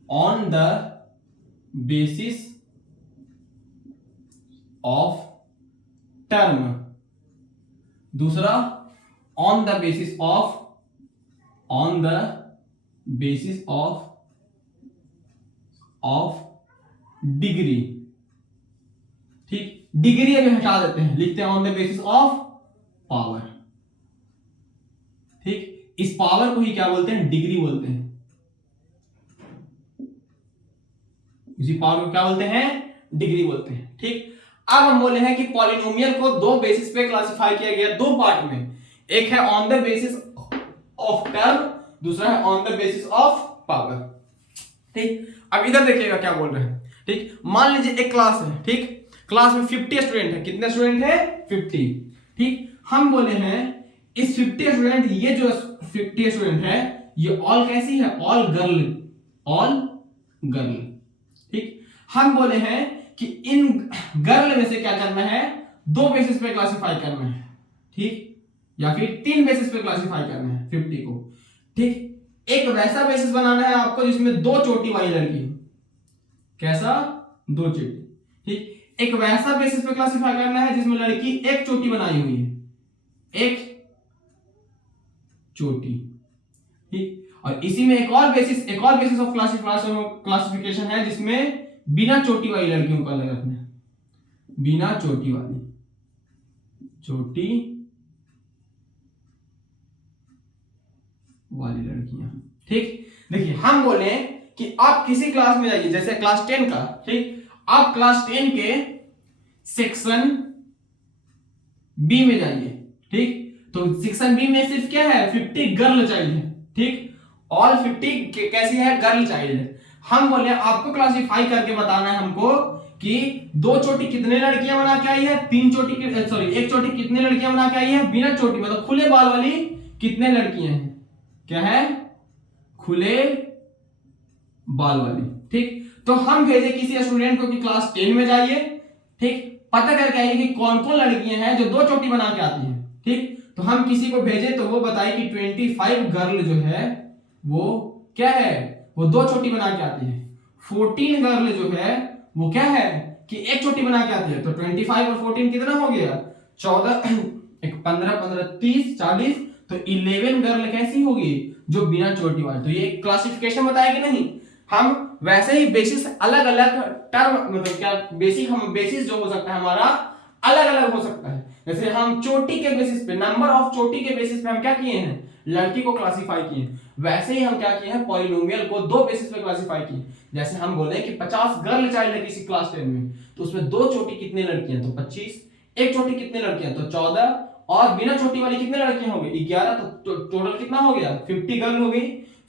on the basis of term, दूसरा on the basis of degree. ठीक, डिग्री अभी हटा देते हैं, लिखते हैं on the basis of power. ठीक, इस पावर को ही क्या बोलते हैं, डिग्री बोलते हैं। इसी पावर को क्या बोलते हैं, डिग्री बोलते हैं। ठीक, अब हम बोले हैं कि पॉलिनोमियल को दो बेसिस पे क्लासिफाई किया गया, दो पार्ट में, एक है on the basis of term, दूसरा है on the basis of power. ठीक, अब इधर देखिएगा क्या बोल रहे हैं। ठीक, मान लीजिए एक क्लास है, ठीक, क्लास में 50 स्टूडेंट है, कितने स्टूडेंट है, 50। ठीक, हम बोले हैं इस 50 स्टूडेंट, ये जो 50 स्टूडेंट है ये ऑल कैसी है, ऑल गर्ल। ठीक, हम बोले हैं कि इन गर्ल में से क्या करना है, दो बेसिस पे क्लासिफाई करना है। ठीक, या फिर तीन बेसिस पे क्लासिफाई करना है 50 को। ठीक, एक वैसा बेसिस बनाना है आपको जिसमें दो चोटी वाली लड़की हो, कैसा, दो चोटी। ठीक, एक वैसा बेसिस पे क्लासिफाई करना है जिसमें लड़की एक चोटी बनाई हुई है, एक चोटी। ठीक, और इसी में एक और बेसिस ऑफ क्लासिफिकेशन है जिसमें बिना चोटी वाली लड़कियों का अलग रखना है, बिना चोटी वाली लड़कियां। ठीक, देखिए हम बोले कि आप किसी क्लास में जाइए, जैसे क्लास 10 का, ठीक, आप क्लास 10 के सेक्शन बी में जाइए, ठीक, तो सेक्शन बी में सिर्फ क्या है 50 गर्ल चाइल्ड है, ठीक, ऑल 50 कैसी है गर्ल चाइल्ड। हम बोले आपको क्लासिफाई करके बताना है हमको कि 2 चोटी कितने लड़कियां बना के आई है, 3 चोटी सॉरी 1 चोटी कितने लड़कियां बना के आई है, बिना चोटी मतलब खुले बाल वाली कितने लड़कियां हैं, क्या है खुले बाल वाली, ठीक। तो हम भेजे किसी स्टूडेंट को कि क्लास 10 में जाइए, ठीक, पता करके आइए कि कौन कौन लड़कियां हैं जो 2 चोटी बना के आती हैं, ठीक। तो हम किसी को भेजे तो वो बताए कि 25 गर्ल जो है वो क्या है, वो 2 चोटी बना के आती है। 14 गर्ल जो है वो क्या है कि 1 चोटी बना के आती है। तो 25 और 14 कितना हो गया 14 15 15 30 40, तो 11 गर्ल कैसी होगी जो बिना चोटी वाली। तो ये क्लासिफिकेशन बताया कि नहीं। हम वैसे ही बेसिस अलग अलग टर्म मतलब क्या बेसिक हम बेसिस जो हो सकता है हमारा अलग अलग हो सकता है। जैसे हम चोटी के बेसिस पे नंबर ऑफ चोटी के बेसिस पे हम क्या किए हैं लड़की को क्लासिफाई किए, वैसे ही हम क्या किए हैं पॉलिनोमियल को 2 बेसिस पे क्लासिफाई किए। जैसे हम बोले कि 50 गर्ल चाइल्ड है किसी क्लास 10 में, तो उसमें 2 चोटी कितनी लड़कियां तो 25, 1 चोटी कितनी लड़कियां तो 14, और बिना चोटी वाली कितने लड़कियां हो गई 11, तो टोटल कितना हो गया 50 गर्ल हो गई।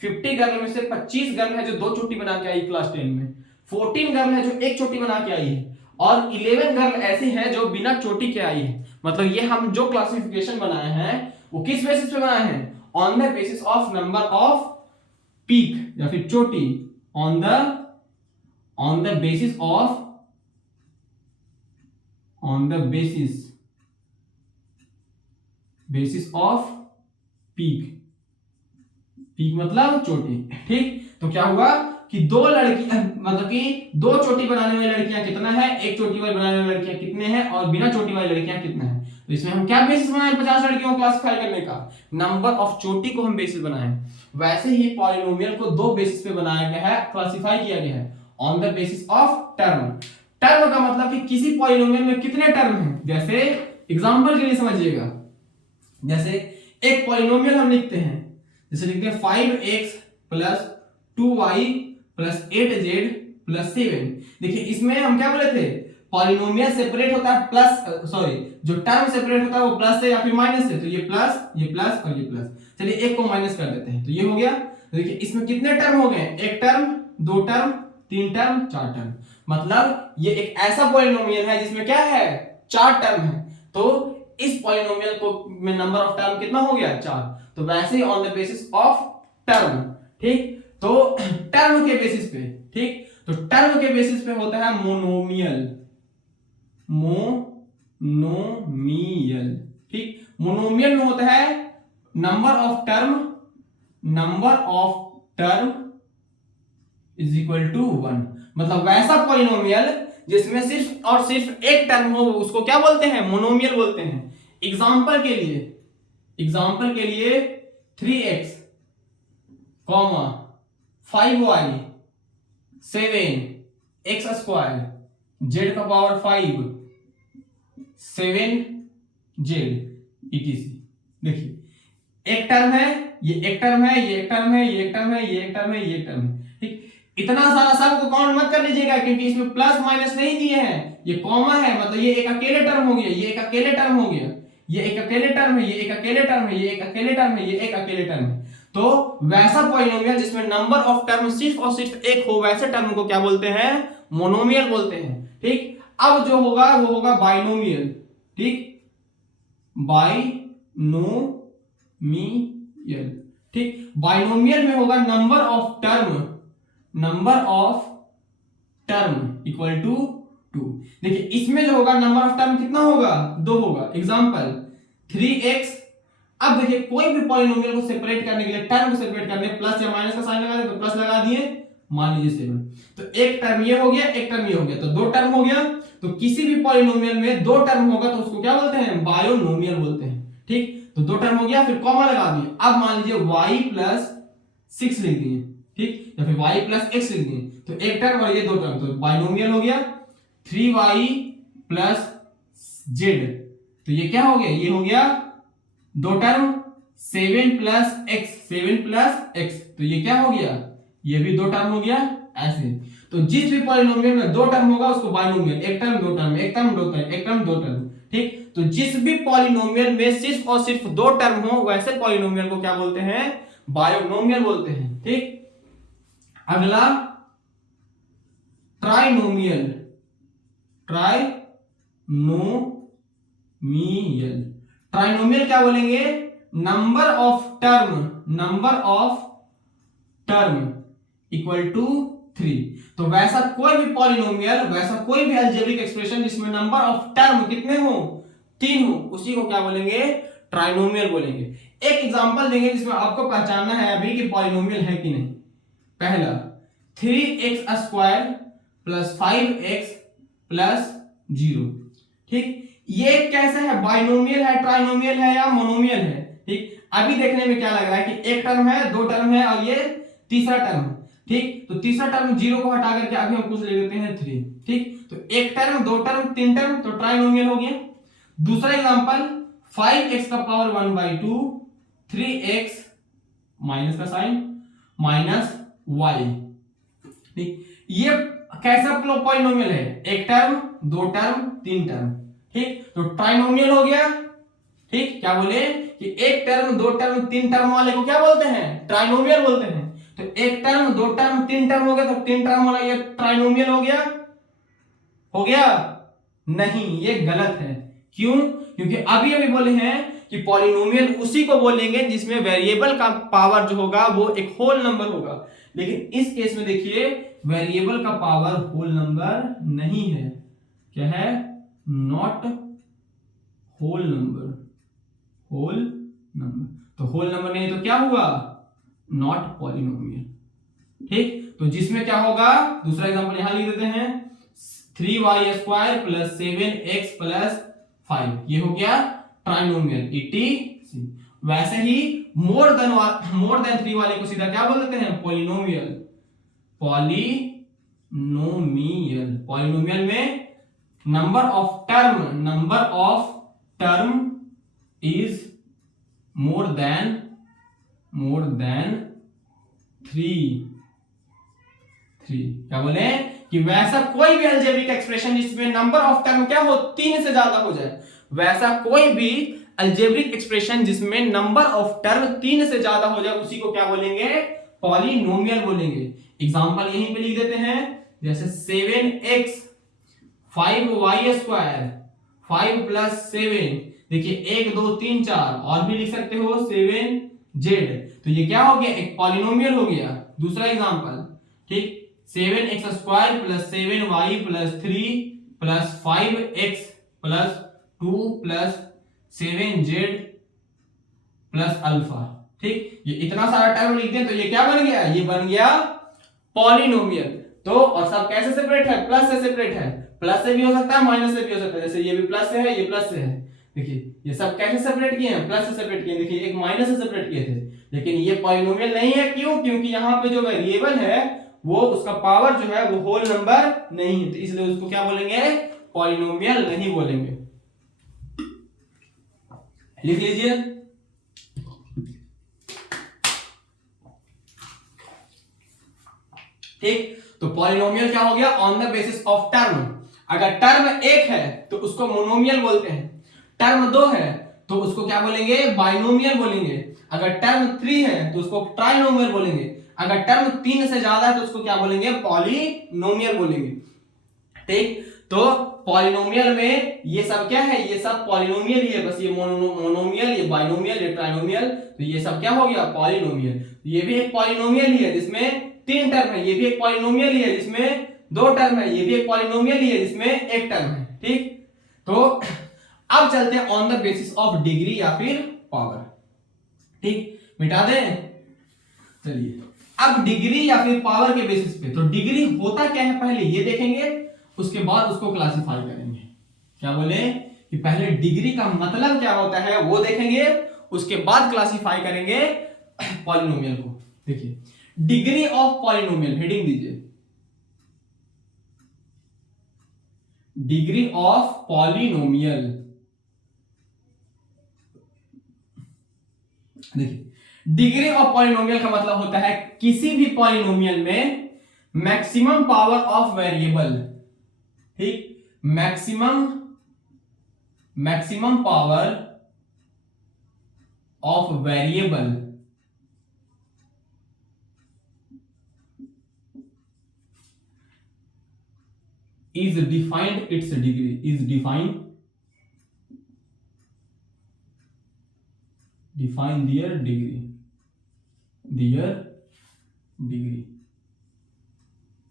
50 गर्ल में से 25 गर्ल है जो 2 चोटी बना के आई क्लास 10 में, 14 गर्ल है जो 1 चोटी बना के आई है, और 11 गर्ल ऐसी है जो बिना चोटी के आई है। मतलब ये हम जो क्लासिफिकेशन बनाए हैं वो किस बेसिस पे बनाए हैं on the basis of number off peak या फिर चोटी, on the basis off peak, peak मतलब चोटी, ठीक। तो क्या हुआ कि 2 लड़की मतलब कि 2 चोटी बनाने वाली लड़कियां कितना है, 1 चोटी वाली बनाने वाली लड़कियां कितने हैं, और बिना चोटी वाली लड़कियां कितना है। तो इसमें हम क्या बेसिस बनाए 50 लड़कियों को क्लासिफाई करने का, नंबर ऑफ चोटी को हम बेसिस बनाए। वैसे ही पॉलिनोमियल को 2 बेसिस पे बनाया गया है, क्लासिफाई किया गया है on the basis of term. Term का मतलब कि किसी पॉलिनोमियल में कितने टर्म हैं। जैसे एग्जांपल के लिए समझिएगा, जैसे एक पॉलिनोमियल हम लिखते हैं, जैसे लिखते हैं 5x + 2y + 8z + 7। देखिए इसमें हम क्या बोले थे पॉलिनोमियल सेपरेट होता है प्लस सॉरी जो टर्म सेपरेट होता है वो प्लस से या फिर माइनस से, तो ये प्लस और ये प्लस, चलिए एक को माइनस कर देते हैं तो ये हो गया। तो देखिए इसमें कितने टर्म हो गए, 1 टर्म 2 टर्म 3 टर्म 4 टर्म, मतलब ये एक ऐसा पॉलिनोमियल है जिसमें क्या है 4 टर्म है। तो इस पॉलिनोमियल को में नंबर ऑफ टर्म कितना हो गया 4। तो वैसे ही on the basis of term, ठीक, तो टर्म के बेसिस पे, ठीक, तो टर्म के बेसिस पे होता है मोनोमियल, ठीक। मोनोमियल में होता है number of term is equal to 1, मतलब वैसा पॉलिनोमियल जिसमें सिर्फ और सिर्फ एक टर्म हो उसको क्या बोलते हैं मोनोमियल बोलते हैं। एग्जांपल के लिए 3x, 5y 7x², z का पावर 5 7z etc। देखिए एक टर्म है, ये एक टर्म है, ये एक टर्म है, ये एक टर्म है, ये एक टर्म है, ये एक टर्म है, ठीक। इतना सारा सब को काउंट मत कर लीजिएगा क्योंकि इसमें प्लस माइनस नहीं दिए हैं, ये कॉमा है, मतलब ये एक अकेले टर्म हो गया, ये एक अकेले टर्म हो गया, ये एक अकेले टर्म है, ये एक अकेले टर्म है, ये एक अकेले टर्म है, ये एक अकेले टर्म है। तो वैसा पॉलिनोमियल जिसमें नंबर ऑफ टर्म सिर्फ और सिर्फ एक हो वैसे टर्म को क्या बोलते हैं मोनोमियल बोलते हैं, ठीक। अब जो होगा वो होगा बाइनोमियल, ठीक, बाइनोमियल, ठीक। बाइनोमियल में होगा number of term equal to 2। देखिए इसमें जो होगा नंबर ऑफ टर्म कितना होगा 2 होगा। एग्जांपल 3x, अब देखिए कोई भी पॉलिनोमियल को सेपरेट करने के लिए टर्म को सेपरेट करने प्लस या माइनस का साइन लगा दे तो प्लस लगा दिए, मान लीजिए 7, तो एक टर्म ये हो गया, एक टर्म ये हो गया, तो 2 टर्म हो गया। तो किसी भी पॉलिनोमियल में 2 टर्म होगा तो उसको क्या बोलते हैं बायोनोमियल बोलते हैं, ठीक। तो 2 टर्म हो गया, फिर कॉमा लगा दिए। अब मान लीजिए y + 6 लिख दिए, ठीक, या फिर y + x लिख दिए, तो एक टर्म और ये 2 टर्म, तो बाइनोमियल हो गया। 3y + z, तो ये क्या हो गया, ये हो गया 2 term 7 plus x, 7 plus x, तो ये क्या हो गया, ये भी दो टर्म हो गया ऐसे। तो जिस भी पॉलिनोमियल में दो टर्म होगा उसको बाइनोमियल, एक टर्म दो टर्म, एक टर्म दो टर्म, एक टर्म दो टर्म, ठीक। तो जिस भी पॉलिनोमियल में सिर्फ और सिर्फ दो टर्म हो वैसे पॉलिनोमियल को क्या बोलते हैं, बायोनोमियल बोलते हैं, ठीक। अगला ट्राइनोमियल, ट्राइनोमियल, ट्राइनोमियल क्या बोलेंगे, number of term equal to 3। तो वैसा कोई भी पॉलिनोमियल, वैसा कोई भी अलजेब्रिक एक्सप्रेशन जिसमें नंबर ऑफ टर्म कितने हो, 3 हो, उसी को क्या बोलेंगे, ट्राइनोमियल बोलेंगे। एक एग्जांपल देंगे जिसमें आपको पहचानना है अभी कि पॉलिनोमियल है कि नहीं। पहला 3x square plus 5x plus 0, ठीक। ये कैसा है, बाइनोमियल है, ट्राइनोमियल है या मोनोमियल है, ठीक। अभी देखने में क्या लग रहा है कि एक टर्म है, दो टर्म है और ये तीसरा टर्म है, ठीक। तो तीसरा टर्म 0 को हटा करके अभी हम कुछ ले लेते हैं 3, ठीक। तो एक टर्म, दो टर्म, तीन टर्म, तो ट्राइनोमियल हो गया। दूसरा एग्जांपल 5x का पावर 1/2, 3x माइनस का साइन माइनस y, ठीक। ये कैसा पॉलिनोमियल है, एक टर्म, दो टर्म, तीन टर्म, ठीक। तो ट्राइनोमियल हो गया, ठीक। क्या बोले कि एक टर्म, दो टर्म, तीन टर्म वाले को क्या बोलते हैं, ट्राइनोमियल बोलते हैं। तो एक टर्म, दो टर्म, तीन टर्म हो गया, तो तीन टर्म वाला ये ट्राइनोमियल हो गया, हो गया नहीं, ये गलत है। क्यों, क्योंकि अभी अभी बोले हैं कि पॉलिनोमियल उसी को बोलेंगे जिसमें वेरिएबल का पावर जो होगा वो एक होल नंबर होगा। लेकिन इस केस में देखिए वेरिएबल का पावर होल नंबर नहीं है, क्या है, not whole number, whole number. तो होल नंबर नहीं तो क्या हुआ, नॉट पॉलिनोमियल, ठीक। तो जिसमें क्या होगा, दूसरा एग्जांपल यहां लिख देते हैं, 3y square plus 7x plus 5, ये हो गया ट्राइनोमियल, ETC। वैसे ही मोर देन 3 वाले को सीधा क्या बोल देते हैं, पॉलिनोमियल, पॉलिनोमियल। पॉलिनोमियल में number of term is more than 3। क्या बोले कि वैसा कोई भी अलजेब्रिक एक्सप्रेशन जिसमें नंबर ऑफ टर्म क्या हो, 3 से ज्यादा हो जाए, वैसा कोई भी अलजेब्रिक एक्सप्रेशन जिसमें नंबर ऑफ टर्म 3 से ज्यादा हो जाए उसी को क्या बोलेंगे, पॉलिनोमियल बोलेंगे। एग्जांपल यहीं पे लिख देते हैं, जैसे 7x 5y स्क्वायर 5 प्लस 7, देखिए 1 2 3 4 और भी लिख सकते हो 7z, तो ये क्या हो गया, एक पॉलिनोमियल हो गया। दूसरा एग्जांपल, ठीक, 7x square plus 7y plus 3 plus 5x plus 2 plus 7z plus alpha, ठीक। ये इतना सारा टर्म लिख दें तो ये क्या बन गया, ये बन गया पॉलिनोमियल। तो और सब कैसे सेपरेट है, प्लस से सेपरेट है, प्लस से भी हो सकता है, माइनस से भी हो सकता है। जैसे ये भी प्लस से है, ये प्लस से है, देखिए ये सब कैसे सेपरेट किए हैं, प्लस से सेपरेट किए, देखिए एक माइनस से सेपरेट किए थे। लेकिन ये पॉलिनोमियल नहीं है, क्यों, क्योंकि यहाँ पे जो वेरिएबल है वो उसका पावर जो है वो होल नंबर नहीं है, तो इसलिए उसको क्या बोलेंगे, पॉलिनोमियल नहीं बोलेंगे। लिख लीजिए, ठीक। तो पॉलिनोमियल क्या हो गया, on the basis of term. अगर टर्म एक है तो उसको मोनोमियल बोलते हैं, टर्म दो है तो उसको क्या बोलेंगे, बाइनोमियल बोलेंगे। अगर टर्म 3 है तो उसको ट्राइनोमियल बोलेंगे। अगर टर्म 3 से ज्यादा है तो उसको क्या बोलेंगे, पॉलिनोमियल बोलेंगे, ठीक। तो पॉलिनोमियल में ये सब क्या है, ये सब पॉलिनोमियल ही है, बस ये मोनोमियल, ये बाइनोमियल, ये ट्राइनोमियल, तो ये सब क्या हो गया, पॉलिनोमियल। ये भी एक पॉलिनोमियल ही है जिसमें 3 टर्म है, ये भी एक पॉलिनोमियल ही है जिसमें 2 टर्म है, ये भी एक पॉलिनोमियल ही है जिसमें 1 टर्म है, ठीक। तो अब चलते हैं on the basis of degree या फिर पावर, ठीक। मिटा दें, चलिए अब डिग्री या फिर पावर के बेसिस पे। तो डिग्री होता क्या है पहले ये देखेंगे, उसके बाद उसको क्लासिफाई करेंगे। क्या बोले कि पहले डिग्री का मतलब क्या होता है वो देखेंगे, उसके बाद क्लासिफाई करेंगे पॉलिनोमियल को। देखिए डिग्री ऑफ पॉलिनोमियल, हेडिंग दीजिए, डिग्री ऑफ पॉलिनोमियल देखिए डिग्री ऑफ पॉलिनोमियल का मतलब होता है किसी भी पॉलिनोमियल में मैक्सिमम पावर ऑफ वेरिएबल, ठीक, maximum power of variable is defined, its degree is defined, define their degree,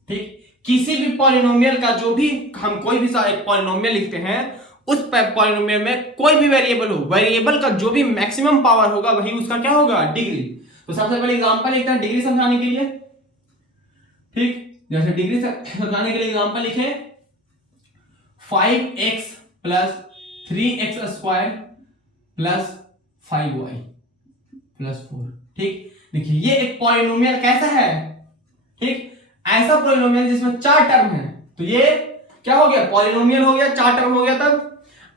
ठीक। किसी भी पॉलिनोमियल का जो भी हम कोई भी एक पॉलिनोमियल लिखते हैं उस पॉलिनोमियल में कोई भी वेरिएबल हो, वेरिएबल का जो भी मैक्सिमम पावर होगा वही उसका क्या होगा, डिग्री। तो सबसे पहले एग्जांपल लिखते हैं डिग्री समझाने के लिए, ठीक। जैसे डिग्री समझाने के लिए एग्जांपल लिखे 5x plus 3x square plus 5y plus 4, ठीक। देखिए ये एक पॉलिनोमियल कैसा है, ठीक, ऐसा पॉलिनोमियल जिसमें 4 टर्म है। तो ये क्या हो गया, पॉलिनोमियल हो गया, 4 टर्म हो गया। तब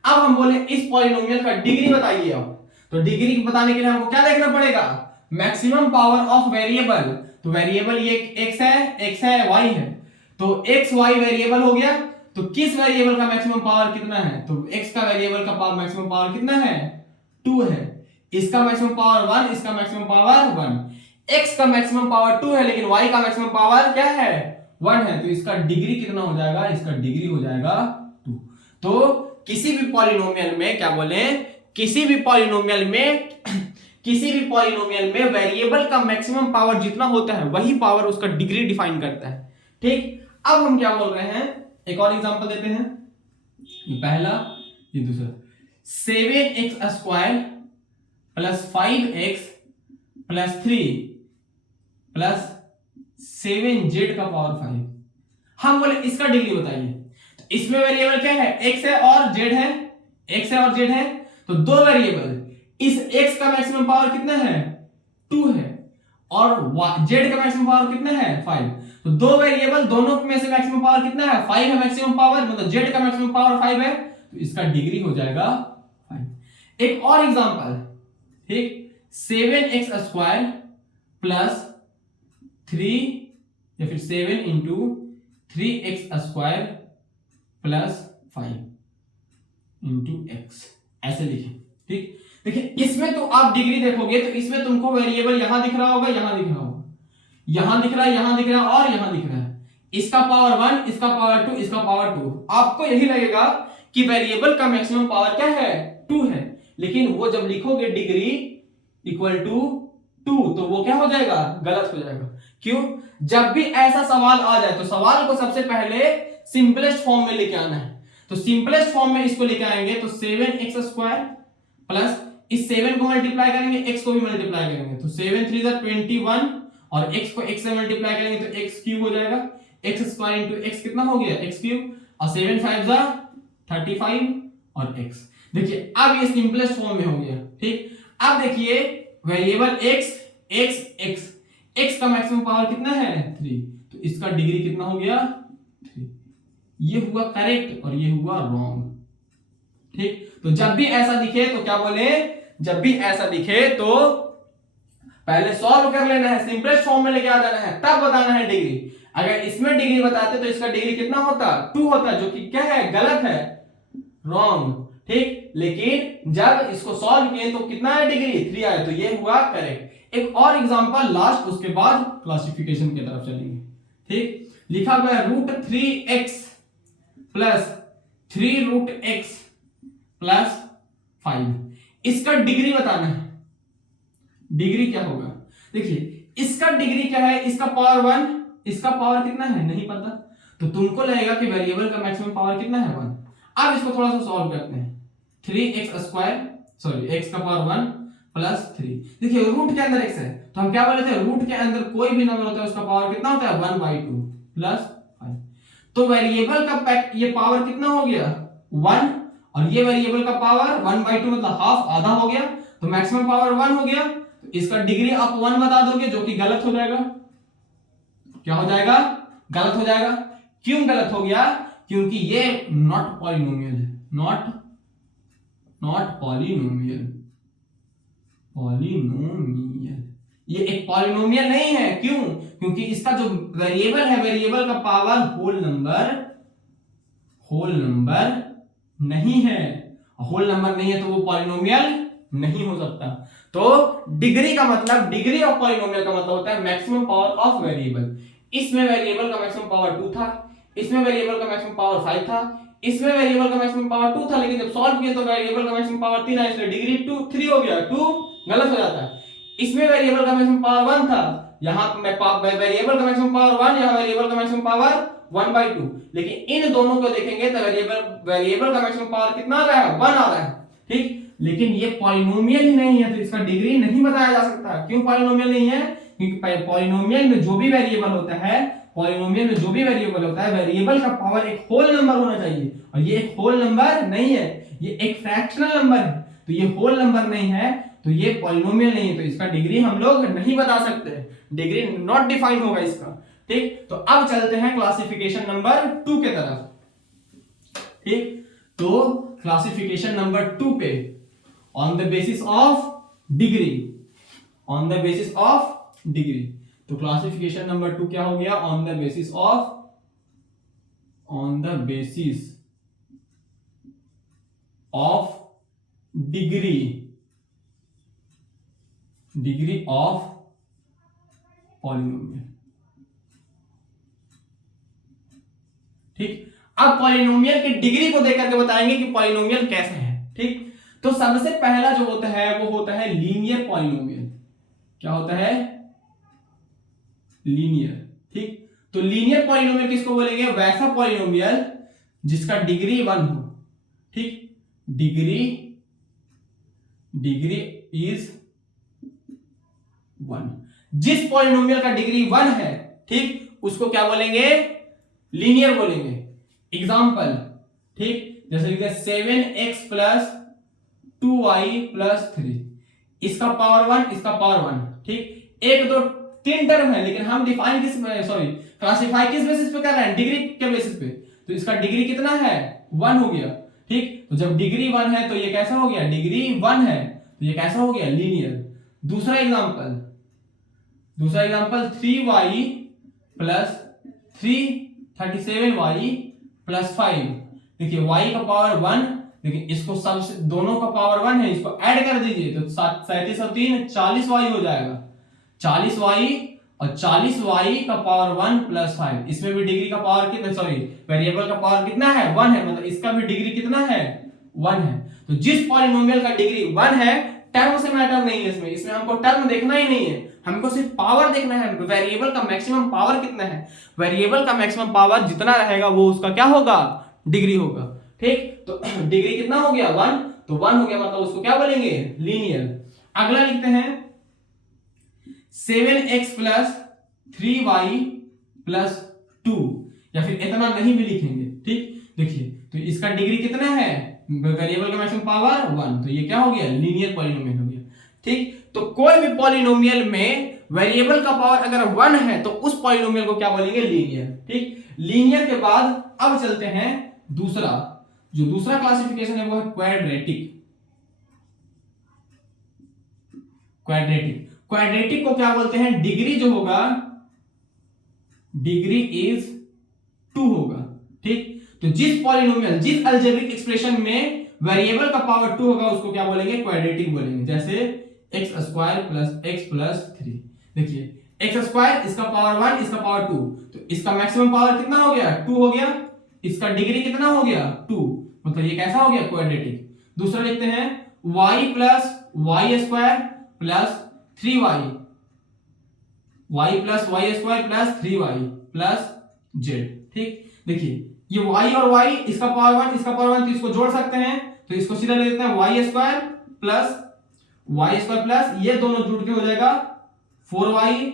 अब हम बोले इस पॉलिनोमियल का डिग्री बताइए। अब तो डिग्री बताने के लिए हमको क्या देखना पड़ेगा, मैक्सिमम पावर ऑफ वेरिएबल। तो वेरिएबल ये x है y है, तो x y वेरिएबल हो गया। तो किस वेरिएबल का मैक्सिमम पावर कितना है, तो x का वेरिएबल का मैक्सिमम पावर कितना है, 2 है। इसका मैक्सिमम पावर 1, इसका मैक्सिमम पावर 1। x का मैक्सिमम पावर 2 है लेकिन y का मैक्सिमम पावर क्या है, 1 है। तो इसका डिग्री कितना हो जाएगा, इसका डिग्री हो जाएगा 2। तो किसी भी पॉलिनोमियल में क्या बोले, किसी भी पॉलिनोमियल में वेरिएबल का मैक्सिमम पावर जितना होता है वही पावर उसका डिग्री डिफाइन करता है, ठीक। अब हम क्या बोल रहे हैं, एक और एग्जांपल देते हैं। ये पहला, ये दूसरा। 7x square plus 5x plus 3 plus 7z का पावर 5। हम बोले इसका डिग्री बताइए। तो इसमें वेरिएबल क्या है, x है और z है, x है और z है। तो दो वेरिएबल, इस x का मैक्सिमम पावर कितना है, 2 है, और z का मैक्सिमम पावर कितना है, 5। तो दो वेरिएबल, दोनों में से मैक्सिमम पावर कितना है, 5 है मैक्सिमम पावर, मतलब z का मैक्सिमम पावर 5 है। तो इसका डिग्री हो जाएगा 5। एक और एग्जांपल, ठीक, 7x स्क्वायर प्लस 3 या फिर 7 into 3x square plus 5 into x, ऐसे लिखें, ठीक। देखिए इसमें तो आप डिग्री देखोगे तो इसमें तुमको वेरिएबल यहां दिख रहा होगा, यहां दिख रहा होगा, यहां दिख रहा है, यहां दिख रहा है और यहां दिख रहा है। इसका पावर 1, इसका पावर 2, इसका पावर 2। आपको यही लगेगा कि वेरिएबल का मैक्सिमम पावर क्या है, 2 है। लेकिन वो जब लिखोगे डिग्री इक्वल टू 2 तो वो क्या हो जाएगा, गलत हो जाएगा। क्यों, जब भी ऐसा सवाल आ जाए तो सवाल को सबसे पहले सिंपलेस्ट फॉर्म में लेके आना है। तो सिंपलेस्ट फॉर्म में इसको लेके आएंगे तो 7x स्क्वायर प्लस इस 7 को मल्टीप्लाई करेंगे, x को भी मल्टीप्लाई करेंगे तो 7 3 21 और x को x से मल्टीप्लाई करेंगे तो x क्यूब हो जाएगा। x स्क्वायर इंटू x कितना हो गया, x क्यूब, और 7 5 35 और x। देखिए अब ये सिंपलेस्ट फॉर्म में हो गया, ठीक। अब देखिए वेरिएबल x का मैक्सिमम पावर कितना है, 3। तो इसका डिग्री कितना हो गया, 3। ये हुआ करेक्ट और ये हुआ रॉन्ग, ठीक। तो जब भी ऐसा दिखे तो क्या बोले, जब भी ऐसा दिखे तो पहले सॉल्व कर लेना है, सिंपलेस्ट फॉर्म में लेके आ जाना है, तब बताना है डिग्री। अगर इसमें डिग्री बताते तो इसका डिग्री कितना होता, 2 होता, जो कि क्या है, गलत है, रॉन्ग, ठीक। लेकिन जब इसको सॉल्व किए तो कितना है डिग्री, 3 आया, तो ये हुआ करेक्ट। एक और एग्जांपल लास्ट, उसके बाद क्लासिफिकेशन की तरफ चलेंगे, ठीक। लिखा हुआ है √3x प्लस 3√x प्लस 5। इसका डिग्री बताना है, डिग्री क्या होगा। देखिए इसका डिग्री क्या है, इसका पावर 1, इसका पावर कितना है नहीं पता, तो तुमको लगेगा कि वेरिएबल का मैक्सिमम पावर कितना है, 1। अब इसको थोड़ा सा सॉल्व करते हैं। 3x स्क्वायर, सॉरी x का पावर 1 प्लस 3। देखिए रूट के अंदर x है, तो हम क्या बोले थे, रूट के अंदर कोई भी नंबर होता है उसका पावर कितना होता है, 1/2 प्लस 5। तो वेरिएबल का ये पावर कितना हो गया, 1, और ये वेरिएबल का पावर 1/2 मतलब हाफ, आधा हो गया, तो मैक्सिमम पावर 1 हो गया। तो इसका डिग्री आप 1 बता दोगे, जो कि गलत हो जाएगा। क्या हो जाएगा, गलत हो जाएगा। क्यों गलत हो गया, क्योंकि ये नॉट पॉलिनोमियल है, नॉट पॉलिनोमियल, पॉलिनोमियल, ये एक पॉलिनोमियल नहीं है। क्यों? क्योंकि इसका जो वेरिएबल है, वेरिएबल का पावर होल नंबर नहीं है। होल नंबर नहीं है तो वो पॉलिनोमियल नहीं हो सकता। तो डिग्री का मतलब, डिग्री ऑफ पॉलिनोमियल का मतलब होता है मैक्सिमम पावर ऑफ वेरिएबल। इसमें वेरिएबल का मैक्सिमम पावर 2 था, इसमें वेरिएबल का मैक्सिमम पावर 5 था, इसमें वेरिएबल का मैक्सिमम पावर 2 था, लेकिन जब सॉल्व किया तो वेरिएबल का मैक्सिमम पावर 3 है, इसलिए डिग्री 3 हो गया, 2 गलत हो जाता है। इसमें वेरिएबल का मैक्सिमम पावर 1 था, यहां वेरिएबल का मैक्सिमम पावर 1, यहां वेरिएबल का मैक्सिमम पावर 1/2, लेकिन इन दोनों को देखेंगे तो वेरिएबल का मैक्सिमम पावर कितना आ रहा है? 1 आ रहा है, ठीक। लेकिन ये पॉलिनोमियल ही नहीं है तो इसका डिग्री नहीं बताया जा सकता। क्यों पॉलिनोमियल नहीं है? क्योंकि पॉलिनोमियल में जो भी वेरिएबल होता है, पॉलिनोमियल में जो भी वेरिएबल होता है, वेरिएबल का पावर एक होल नंबर होना चाहिए, और ये एक होल नंबर नहीं है, ये एक फ्रैक्शनल नंबर है। तो ये होल नंबर नहीं है तो ये पॉलिनोमियल नहीं है, तो इसका डिग्री हम लोग नहीं बता सकते, डिग्री नॉट डिफाइन होगा इसका, ठीक। तो अब चलते हैं क्लासिफिकेशन नंबर 2 के तरफ, ठीक। तो क्लासिफिकेशन नंबर 2 पे on the basis of degree, on the basis of degree. तो क्लासिफिकेशन नंबर 2 क्या हो गया? On the basis of degree, degree of polynomial, ठीक। अब पॉलिनोमियल की डिग्री को देकर के बताएंगे कि पॉलिनोमियल कैसे है, ठीक। तो सबसे पहला जो होता है वो होता है लीनियर पॉलिनोमियल। क्या होता है? लीनियर, ठीक। तो लीनियर पॉलिनोमियल किसको बोलेंगे? वैसा पॉलिनोमियल जिसका डिग्री 1 हो, ठीक। Degree is 1। जिस पॉलिनोमियल का डिग्री 1 है, ठीक, उसको क्या बोलेंगे? लीनियर बोलेंगे। एग्जांपल, ठीक, जैसे लिखते हैं 7x प्लस 2y प्लस 3, इसका पावर 1, इसका पावर 1, ठीक। 1 2 3 टर्म है, लेकिन हम डिफाइन क्लासिफाई किस बेसिस पे कर रहे हैं? डिग्री के बेसिस पे। तो इसका डिग्री कितना है? 1 हो गया, ठीक। तो जब डिग्री 1 है तो ये कैसा हो गया? डिग्री 1 है तो ये कैसा हो गया? लीनियर। दूसरा example 3y plus 37y plus 5। देखिए y का पावर 1, लेकिन इसको सब दोनों का पावर 1 है, इसको ऐड कर दीजिए तो 37 और 3 40y हो जाएगा। 40y और 40y का पावर 1 प्लस 5, इसमें भी डिग्री का पावर कितना, सॉरी वेरिएबल का पावर कितना है? 1 है, मतलब इसका भी डिग्री कितना है? 1 है। तो जिस पॉलिनोमियल का डिग्री 1 है, टर्म से मैटर नहीं है, इसमें हमको टर्म देखना ही नहीं है, हमको सिर्फ पावर देखना है, वेरिएबल का मैक्सिमम पावर कितना है। वेरिएबल का मैक्सिमम पावर जितना रहेगा वो उसका क्या होगा? डिग्री होगा, ठीक। तो डिग्री कितना हो गया? 1, तो 1 हो गया, मतलब उसको क्या बोलेंगे? लीनियर। अगला लिखते हैं 7x प्लस 3y प्लस 2, या फिर इतना नहीं भी लिखेंगे, ठीक। देखिए तो इसका डिग्री कितना है? वेरिएबल का मैक्सिमम पावर 1, तो ये क्या हो गया? लीनियर पॉलिनोमियल हो गया, ठीक। तो कोई भी पॉलिनोमियल में वेरिएबल का पावर अगर 1 है तो उस पॉलिनोमियल को क्या बोलेंगे? लीनियर, ठीक। लीनियर के बाद अब चलते हैं दूसरा क्लासिफिकेशन है वो है क्वाड्रेटिक। क्वाड्रेटिक को क्या बोलते हैं? डिग्री जो होगा, डिग्री इज 2 होगा, ठीक। तो जिस अलजेब्रिक एक्सप्रेशन में वेरिएबल का पावर 2 होगा उसको क्या बोलेंगे? क्वाड्रेटिक बोलेंगे। जैसे x square plus x plus 3, देखिए x स्क्वायर, इसका पावर 1, इसका पावर 2, तो इसका मैक्सिमम पावर कितना हो गया? 2 हो गया। इसका डिग्री कितना हो गया? 2, मतलब ये कैसा हो गया? क्वाड्रेटिक। दूसरा लिखते हैं y plus y square plus 3y, y plus y square plus 3y plus z, ठीक। देखिए ये y और y, इसका पावर 1, इसका पावर 1, तो इसको जोड़ सकते हैं, तो इसको सीधा ले लेते हैं y स्क्वायर प्लस ये दोनों जुड़ के हो जाएगा 4y,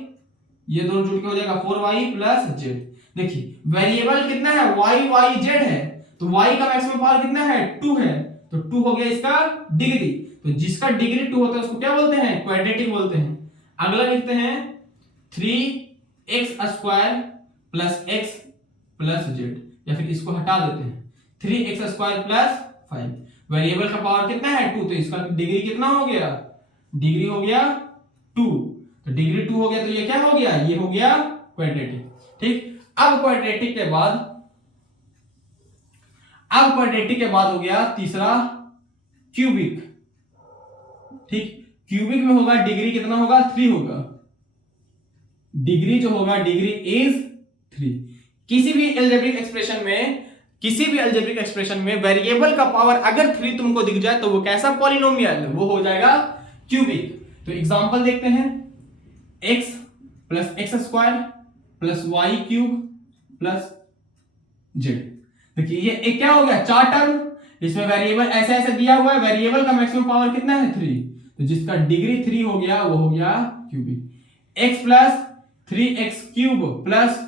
ये दोनों जुड़ के हो जाएगा 4y प्लस z। देखिए वेरिएबल कितना है? y z है, तो y का मैक्सिमम पावर कितना है? 2 है, तो 2 हो गया इसका डिग्री। तो जिसका डिग्री 2 होता है उसको क्या बोलते हैं? क्वाड्रेटिक बोलते हैं। अगला लिखते हैं 3x square plus x plus z, या फिर इसको हटा देते हैं 3x स्क्वायर प्लस 5। वेरिएबल का पावर कितना है? 2, तो इसका डिग्री कितना हो गया? डिग्री हो गया 2, तो डिग्री 2 हो गया, तो ये क्या हो गया, ये हो गया क्वाड्रेटिक। ठीक, अब क्वाड्रेटिक के बाद हो गया तीसरा क्यूबिक। ठीक, क्यूबिक में होगा डिग्री कितना होगा, 3 होगा, डिग्री जो होगा डिग्री इज 3। किसी भी अलजेब्रिक एक्सप्रेशन में वेरिएबल का पावर अगर 3 तुमको दिख जाए तो वो कैसा पॉलिनोमियल, वो हो जाएगा क्यूबिक। तो एग्जांपल देखते हैं, x plus X square plus Y cube plus Z. देखिए ये एक क्या हो गया, 4 टर्म, इसमें वेरिएबल ऐसे ऐसे दिया हुआ है, वेरिएबल का मैक्सिमम पावर कितना है, 3, तो जिसका डिग्री 3 हो गया वो हो गया cubic. x plus 3x cube plus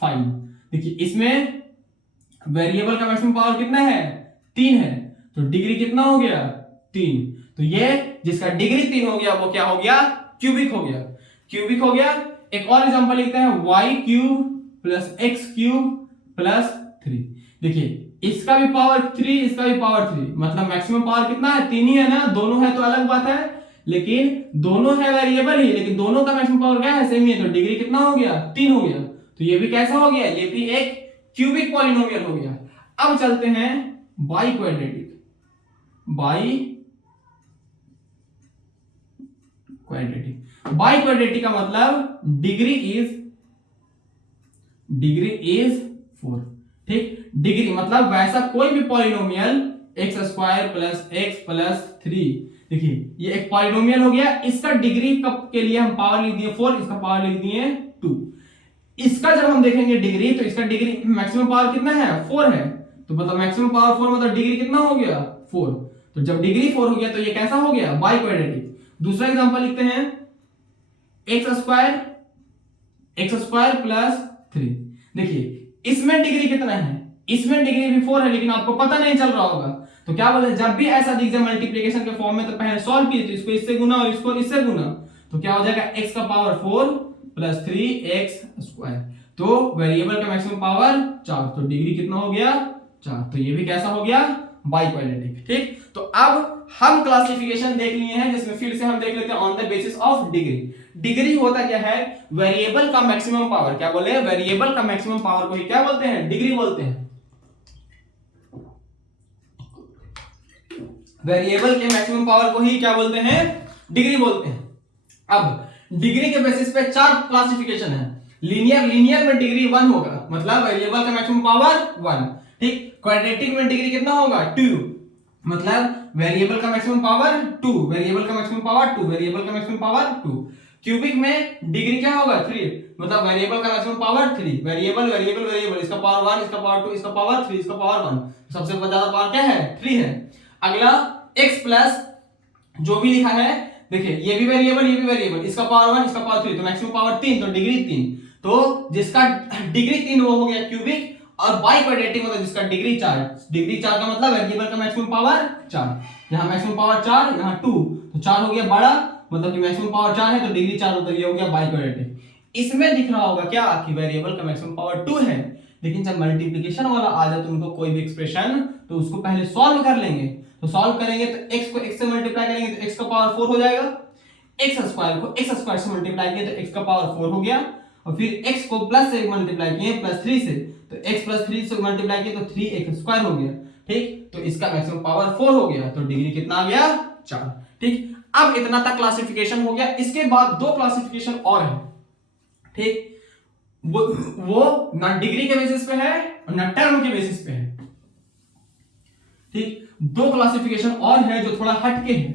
5, देखिए इसमें वेरिएबल का मैक्सिमम पावर कितना है, 3 है, तो डिग्री कितना हो गया, 3, तो ये जिसका डिग्री 3 हो गया वो क्या हो गया, क्यूबिक हो गया। एक और एग्जांपल लिखते हैं, y cube plus x cube plus 3। देखिए इसका भी पावर 3, इसका भी पावर 3, मतलब मैक्सिमम पावर कितना है, 3 ही है ना, दोनों है तो अलग बात है, लेकिन दोनों है वेरिएबल ही, लेकिन दोनों का मैक्सिमम पावर क्या है, सेम ही है, तो डिग्री कितना हो गया, 3 हो गया, तो ये भी कैसा हो गया, ये भी एक क्यूबिक पॉलिनोमियल हो गया। अब चलते हैं बाई क्वाड्रेटिक का मतलब डिग्री इज 4। ठीक, डिग्री मतलब वैसा कोई भी polynomial x square plus x plus 3, देखिए ये एक पॉलिनोमियल हो गया, इसका डिग्री कब के लिए हम पावर लिख दिए 4, इसका पावर लिख दिए 2। इसका जब हम देखेंगे डिग्री, तो इसका डिग्री मैक्सिमम पावर कितना है, 4 है, तो मतलब मैक्सिमम पावर 4 मतलब डिग्री कितना हो गया, 4, तो जब डिग्री 4 हो गया तो ये कैसा हो गया, बाई क्वाड्रेटिक। दूसरा एग्जांपल लिखते हैं, एक्स स्क्वायर प्लस 3, देखिए इसमें डिग्री कितना है, इसमें डिग्री भी 4 है, लेकिन आपको पता नहीं चल रहा होगा, तो क्या बोलते हैं, जब भी ऐसा दिख जाए मल्टीप्लिकेशन के फॉर्म में तो पहले सॉल्व कीजिए, तो इसको इससे गुना और इसको इससे गुना, तो क्या हो जाएगा, x का पावर 4 प्लस 3x स्क्वायर, तो वेरिएबल का मैक्सिमम पावर 4, तो डिग्री कितना हो गया, 4, तो ये भी कैसा हो गया, बाई क्वाड्रेटिक। ठीक, तो अब हम क्लासिफिकेशन देख लिए हैं, जिसमें फिर से हम देख लेते हैं on the basis of degree. Degree होता क्या है, वेरिएबल का मैक्सिमम पावर, क्या बोले, वेरिएबल का मैक्सिमम पावर को ही क्या बोलते हैं, डिग्री बोलते हैं। वेरिएबल के मैक्सिमम पावर को ही क्या बोलते हैं, डिग्री बोलते हैं। अब डिग्री के बेसिस पे 4 क्लासिफिकेशन है। लीनियर में डिग्री 1 होगा, मतलब वेरिएबल का मैक्सिमम पावर 1। ठीक, क्वाड्रेटिक में डिग्री कितना होगा, 2, मतलब वेरिएबल का मैक्सिमम पावर 2, वेरिएबल का मैक्सिमम पावर 2, वेरिएबल का मैक्सिमम पावर 2। क्यूबिक में डिग्री क्या होगा, 3, मतलब वेरिएबल का मैक्सिमम पावर 3, वेरिएबल, इसका पावर 1, इसका पावर 2, इसका पावर 3, इसका पावर 1, सबसे ज्यादा पावर क्या है, 3 है। अगला x प्लस जो भी लिखा है, देखिए ये भी वेरिएबल, इसका पावर 1, इसका पावर 3, तो मैक्सिमम पावर 3, तो डिग्री 3, तो जिसका डिग्री 3 वो हो गया क्यूबिक। और बाई क्वाड्रेटिक मतलब जिसका डिग्री 4 का मतलब वेरिएबल का मैक्सिमम पावर 4, यहाँ मैक्सिमम पावर 4, यहाँ 2, तो 4 हो गया बड़ा, मतलब कि मैक्सिमम पावर 4 है तो डिग्री 4 होता है, ये हो गया बाई क्वाड्रेटिक। इसमें दिख रहा होगा क्या कि वेरिएबल का मैक्सिमम पावर 2 है, लेकिन जब मल्टीप्लिकेशन वाला आ जाए तुमको कोई भी एक्सप्रेशन, तो उसको पहले सॉल्व कर लेंगे, तो सॉल्व करेंगे तो x को x से मल्टीप्लाई करेंगे तो x का पावर 4 हो जाएगा, x स्क्वायर को x स्क्वायर से मल्टीप्लाई किए तो x का पावर 4 हो गया, और फिर x को प्लस से मल्टीप्लाई किए प्लस 3 से, तो x प्लस 3 से मल्टीप्लाई किए तो 3x स्क्वायर हो गया। ठीक, तो इसका मैक्सिमम पावर 4 हो गया, तो डिग्री कितना आ गया, 4। ठीक, अब इतना तक क्लासिफिकेशन हो गया। इसके बाद 2 क्लासिफिकेशन और है। ठीक, वो ना डिग्री के बेसिस पे है और ना टर्म के बेसिस पे है। ठीक, 2 क्लासिफिकेशन और है जो थोड़ा हटके है।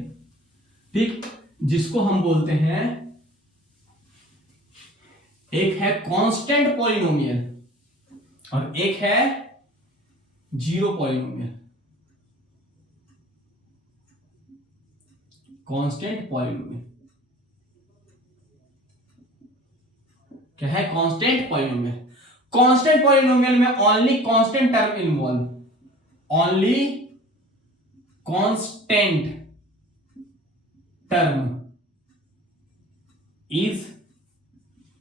ठीक, जिसको हम बोलते हैं, एक है कांस्टेंट पॉलिनोमियल और एक है जीरो पॉलिनोमियल। कांस्टेंट पॉलिनोमियल क्या है, कांस्टेंट पॉलिनोमियल। कांस्टेंट पॉलिनोमियल में only constant term involve, only constant term is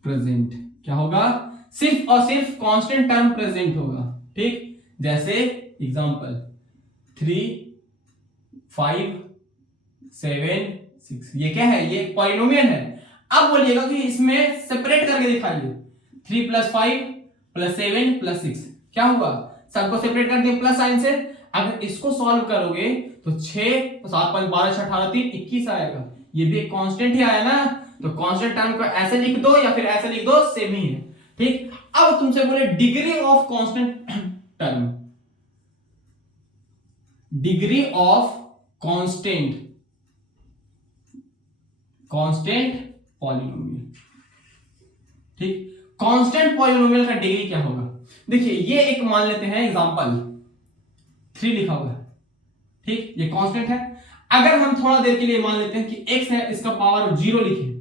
present. क्या होगा, सिर्फ और सिर्फ कांस्टेंट टर्म प्रेजेंट होगा। ठीक, जैसे एग्जांपल 3, 5, 7, 6। ये क्या है? ये पॉलिनोमियल है। अब बोलिएगा कि इसमें सेपरेट करके दिखाइए। 3 + 5 + 7 + 6 क्या हुआ? सबको सेपरेट कर दिए प्लस साइन से। अगर इसको सॉल्व करोगे तो 6 7 5 12 6 18 3 21 आएगा। ये भी एक कांस्टेंट ही आया ना, तो कांस्टेंट टर्म को ऐसे लिख दो या फिर ऐसे लिख दो, सेम ही है। ठीक, अब तुमसे बोले degree of constant term, degree of constant polynomial. ठीक, कांस्टेंट पॉलिनोमियल का डिग्री क्या होगा? देखिए ये एक मान लेते हैं एग्जांपल 3 लिखा हुआ है। ठीक, ये कांस्टेंट है। अगर हम थोड़ा देर के लिए मान लेते हैं कि x है, इसका पावर 0 लिखे।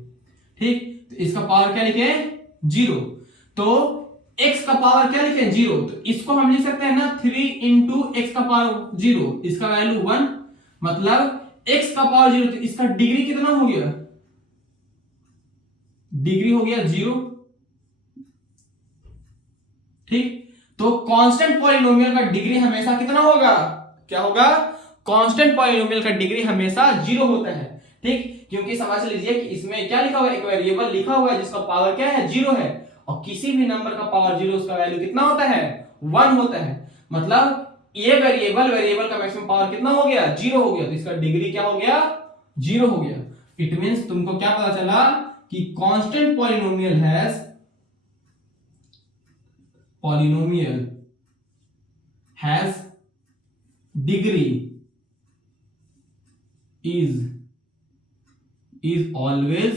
ठीक, तो इसका पावर क्या लिखे? 0। तो x का पावर क्या लिखे? 0। तो इसको हम लिख सकते हैं ना 3 × x का पावर 0, इसका वैल्यू 1, मतलब x का पावर 0। तो इसका डिग्री कितना हो गया? डिग्री हो गया 0। ठीक, तो कांस्टेंट पॉलिनोमियल का डिग्री हमेशा कितना होगा? क्या होगा? कांस्टेंट पॉलिनोमियल का डिग्री हमेशा 0 होता है। ठीक, क्योंकि समझ लीजिए कि इसमें क्या लिखा हुआ है? एक वेरिएबल लिखा हुआ है जिसका पावर क्या है? 0 है, और किसी भी नंबर का पावर 0 उसका वैल्यू कितना होता है? 1 होता है। मतलब ये वेरिएबल का मैक्सिमम पावर कितना हो गया? 0 हो गया। तो इसका डिग्री क्या हो गया? 0 हो गया। इट मींस तुमको क्या पता चला कि constant polynomial has degree is always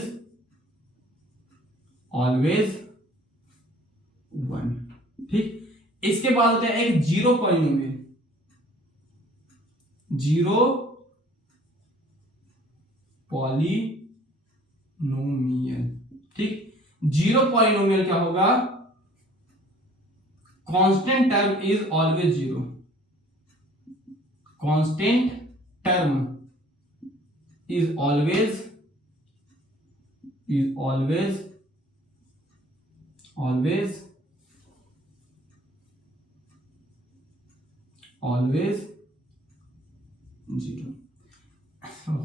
1। ठीक, इसके बाद होता है एक जीरो पॉलिनोमियल। ठीक, जीरो पॉलिनोमियल क्या होगा? Constant term is always 0। Constant term is always 0।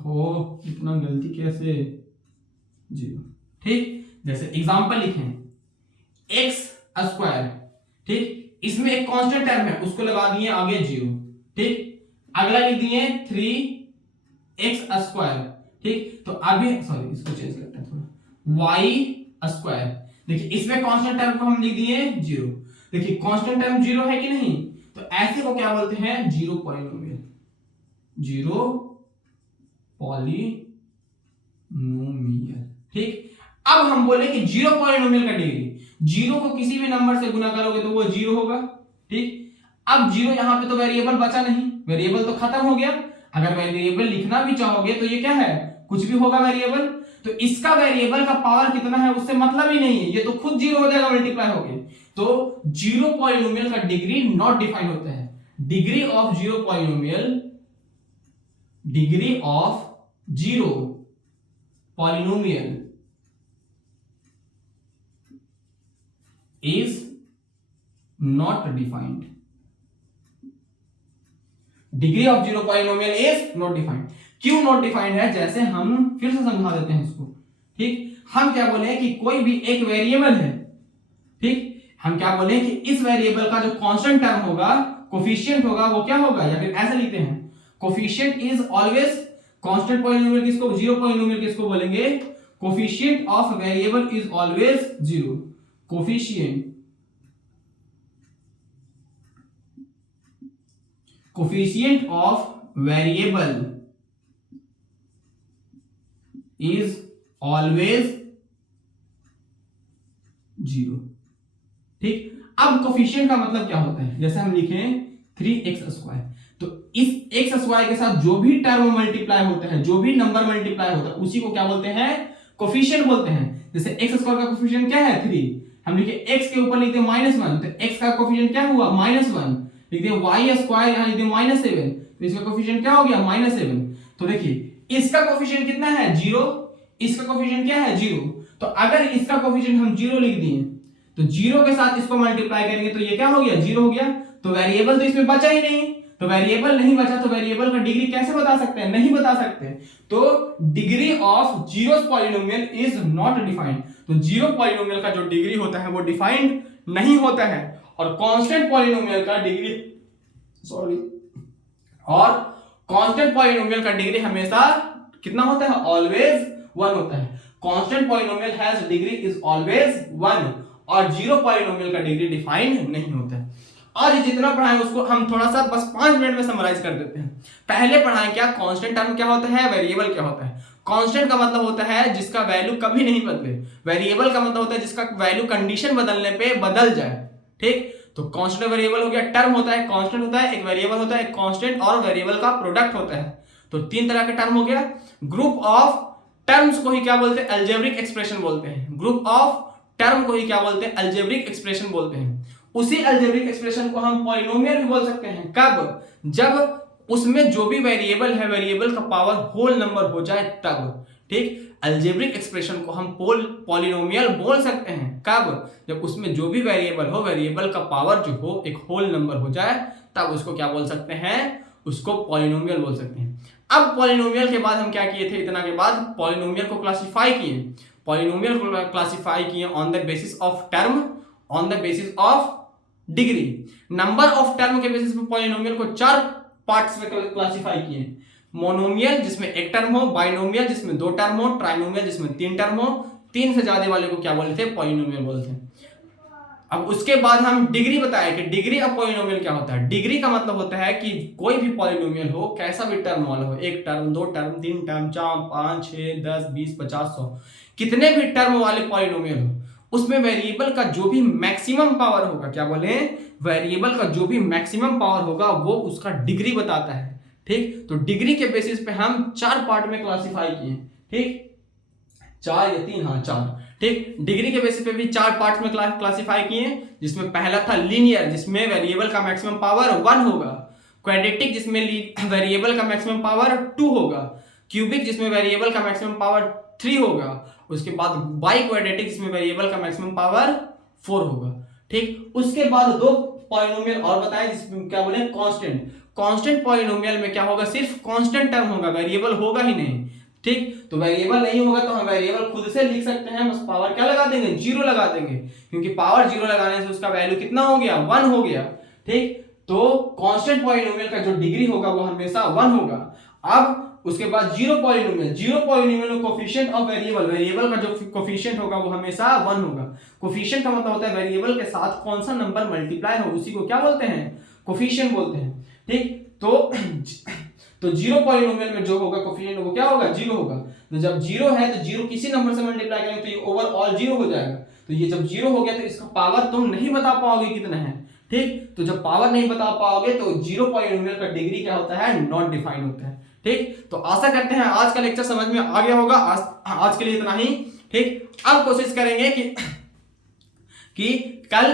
हो, इतना गलती कैसे? 0। ठीक, जैसे एग्जांपल लिखें x²। ठीक, इसमें एक कांस्टेंट टर्म है, उसको लगा दिए आगे 0। ठीक, अगला लिख दिए 3x²। ठीक, तो अभी सॉरी इसको चेंज करते हैं थोड़ा, y²। देखिए इसमें कांस्टेंट टर्म को हम लिख दिए 0। देखिए कांस्टेंट टर्म 0 है कि नहीं? तो ऐसे को क्या बोलते हैं? Zero polynomial. ठीक, अब हम बोले कि जीरो पॉलिनोमियल का डिग्री, 0 को किसी भी नंबर से गुना करोगे तो वो 0 होगा। ठीक, अब 0 यहां पे तो वेरिएबल बचा नहीं, वेरिएबल तो खत्म हो गया। अगर वेरिएबल लिखना भी चाहोगे तो ये क्या है? कुछ भी होगा वेरिएबल। तो इसका वेरिएबल का पावर कितना है उससे मतलब ही नहीं है, ये तो खुद 0 हो जाएगा मल्टीप्लाई होके। तो जीरो पॉलिनोमियल का डिग्री नॉट डिफाइंड होता है। Degree of zero polynomial is not defined. Degree of zero polynomial is not defined. क्यों नॉट डिफाइंड है? जैसे हम फिर से समझा देते हैं इसको। ठीक, हम क्या बोले कि कोई भी एक वेरिएबल है। ठीक, हम क्या बोले कि इस वेरिएबल का जो कांस्टेंट टर्म होगा, कोफिशिएंट होगा, वो क्या होगा? या फिर ऐसे लिखते हैं, coefficient is always constant polynomial किसको? जीरो पॉलिनोमियल किसको बोलेंगे? Coefficient of variable is always 0। Coefficient of variable is always 0। ठीक, अब कोफिशिएंट का मतलब क्या होता है? जैसे हम लिखें 3x², तो इस x² के साथ जो भी टर्म मल्टीप्लाई होता है, जो भी नंबर मल्टीप्लाई होता है, उसी को क्या बोलते हैं? कोफिशिएंट बोलते हैं। जैसे x² का कोफिशिएंट क्या है? 3। हम लिखे x के ऊपर लिखते हैं -1, तो x का कोफिशिएंट क्या हुआ? -1। लिखते हैं y², यहां लिखते हैं -7, तो इसका कोफिशिएंट क्या हो गया? -7। तो देखिए इसका कोफिशिएंट कितना है? 0। इसका कोफिशिएंट क्या है? 0। तो अगर इसका कोफिशिएंट हम 0 लिख दिए तो 0 के साथ इसको मल्टीप्लाई करेंगे तो ये क्या हो गया? 0 हो गया। तो वेरिएबल तो इसमें बचा ही नहीं, तो वेरिएबल नहीं बचा, तो वेरिएबल का डिग्री कैसे बता सकते हैं? नहीं बता सकते। तो degree of zero polynomial is not defined. तो जीरो पॉलिनोमियल का जो डिग्री होता है वो डिफाइंड नहीं होता है, और कांस्टेंट पॉलिनोमियल का डिग्री और कांस्टेंट पॉलिनोमियल का डिग्री हमेशा कितना होता है? ऑलवेज 1 होता है। Constant polynomial has degree is always 1, और जीरो पॉलिनोमियल का डिग्री डिफाइंड नहीं होता है। आज जितना पढ़ाएं उसको हम थोड़ा सा बस 5 मिनट में समराइज कर देते हैं। पहले पढ़ाएं क्या कांस्टेंट टर्म क्या होता है, वेरिएबल क्या होता है। कांस्टेंट का मतलब होता है जिसका वैल्यू कभी नहीं बदले। वेरिएबल का मतलब होता है जिसका वैल्यू कंडीशन बदलने पे बदल जाए। ठीक, तो कांस्टेंट वेरिएबल हो गया। टर्म होता है, कांस्टेंट होता है, एक वेरिएबल होता है, एक कांस्टेंट और वेरिएबल का प्रोडक्ट होता है। तो 3 तरह के टर्म हो गया। ग्रुप ऑफ टर्म्स को ही क्या बोलते हैं? अलजेब्रिक एक्सप्रेशन बोलते हैं। ग्रुप ऑफ टर्म को ही क्या बोलते हैं? अलजेब्रिक एक्सप्रेशन बोलते हैं। उसी अलजेब्रिक एक्सप्रेशन को हम पॉलिनोमियल भी बोल सकते हैं। कब? जब उसमें जो भी वेरिएबल है, वेरिएबल का पावर होल नंबर हो जाए तब। ठीक, अलजेब्रिक एक्सप्रेशन को हम पॉलिनोमियल बोल सकते हैं। कब? जब उसमें जो भी वेरिएबल हो, वेरिएबल का पावर जो हो एक होल नंबर हो जाए, तब उसको क्या बोल सकते हैं? उसको पॉलिनोमियल बोल सकते हैं। अब पॉलिनोमियल के बाद हम क्या किए थे? इतना के बाद पॉलिनोमियल को क्लासिफाई किए। पॉलिनोमियल को क्लासिफाई किए on the basis of term, on the basis of degree. Number of term के बेसिस पे पॉलिनोमियल को 4 पार्ट्स में क्लासिफाई किए। मोनोमियल जिसमें एक टर्म हो, बाइनोमियल जिसमें 2 टर्म हो, ट्राइनोमियल जिसमें 3 टर्म हो। 3 से ज्यादा वाले को क्या बोलते थे? पॉलिनोमियल बोलते हैं। अब उसके बाद हम डिग्री बताए कि डिग्री ऑफ पॉलिनोमियल क्या होता है। डिग्री का मतलब होता है कि कोई भी पॉलिनोमियल हो, कैसा भी टर्म वाला हो, 1 टर्म, 2 टर्म, 3 टर्म, 4, 5, 6, 10, 20, 50, 100, कितने भी टर्म वाले पॉलिनोमियल हो, उसमें वेरिएबल का जो भी मैक्सिमम पावर होगा, क्या बोले? वेरिएबल का जो भी मैक्सिमम पावर होगा वो उसका डिग्री बताता है। ठीक, तो डिग्री के बेसिस पे हम 4 पार्ट में क्लासिफाई किए। ठीक, 4 या 3, हाँ 4। ठीक, डिग्री के बेसिस पे भी 4 पार्ट्स में क्लासिफाई किए, जिसमें पहला था लीनियर, जिसमें वेरिएबल का मैक्सिमम पावर 1 होगा। क्वाड्रेटिक, जिसमें वेरिएबल का मैक्सिमम पावर 2 होगा। क्यूबिक, जिसमें वेरिएबल का मैक्सिमम पावर 3 होगा। उसके बाद बाई क्वाड्रेटिक, जिसमें वेरिएबल का मैक्सिमम पावर 4 होगा। ठीक, उसके बाद 2 पॉलिनोमियल और बताए, जिसमें क्या बोले? कांस्टेंट। कांस्टेंट पॉलिनोमियल में क्या होगा? सिर्फ कांस्टेंट टर्म होगा, वेरिएबल होगा ही नहीं। ठीक, तो वेरिएबल नहीं होगा तो हम वेरिएबल खुद से लिख सकते हैं, बस पावर क्या लगा देंगे? 0 लगा देंगे, क्योंकि पावर 0 लगाने से उसका वैल्यू कितना हो गया? 1 हो गया। ठीक, तो कांस्टेंट पॉलिनोमियल का जो डिग्री होगा वो हमेशा 1 होगा। अब उसके बाद जीरो पॉलिनोमियल में कोफिशिएंट ऑफ वेरिएबल का जो कोफिशिएंट होगा वो हमेशा 1 होगा। कोफिशिएंट का मतलब होता है वेरिएबल के साथ कौन सा नंबर मल्टीप्लाई हो, उसी को क्या बोलते हैं? कोफिशिएंट बोलते हैं। ठीक, तो जीरो पॉलिनोमियल में जो होगा कोफिशिएंट वो क्या होगा? 0 होगा। तो जब 0 है तो 0 किसी नंबर से मल्टीप्लाई करेंगे तो ये ओवरऑल 0 हो जाएगा। तो ये जब 0 हो गया तो इसका पावर तुम नहीं बता पाओगे कितना है। ठीक, तो जब पावर नहीं बता पाओगे तो जीरो पॉलिनोमियल का डिग्री क्या होता है? नॉट डिफाइंड होता है। ठीक, तो आशा करते हैं आज का लेक्चर समझ में आ गया होगा। आज के लिए इतना ही। ठीक, अब कोशिश करेंगे कि कल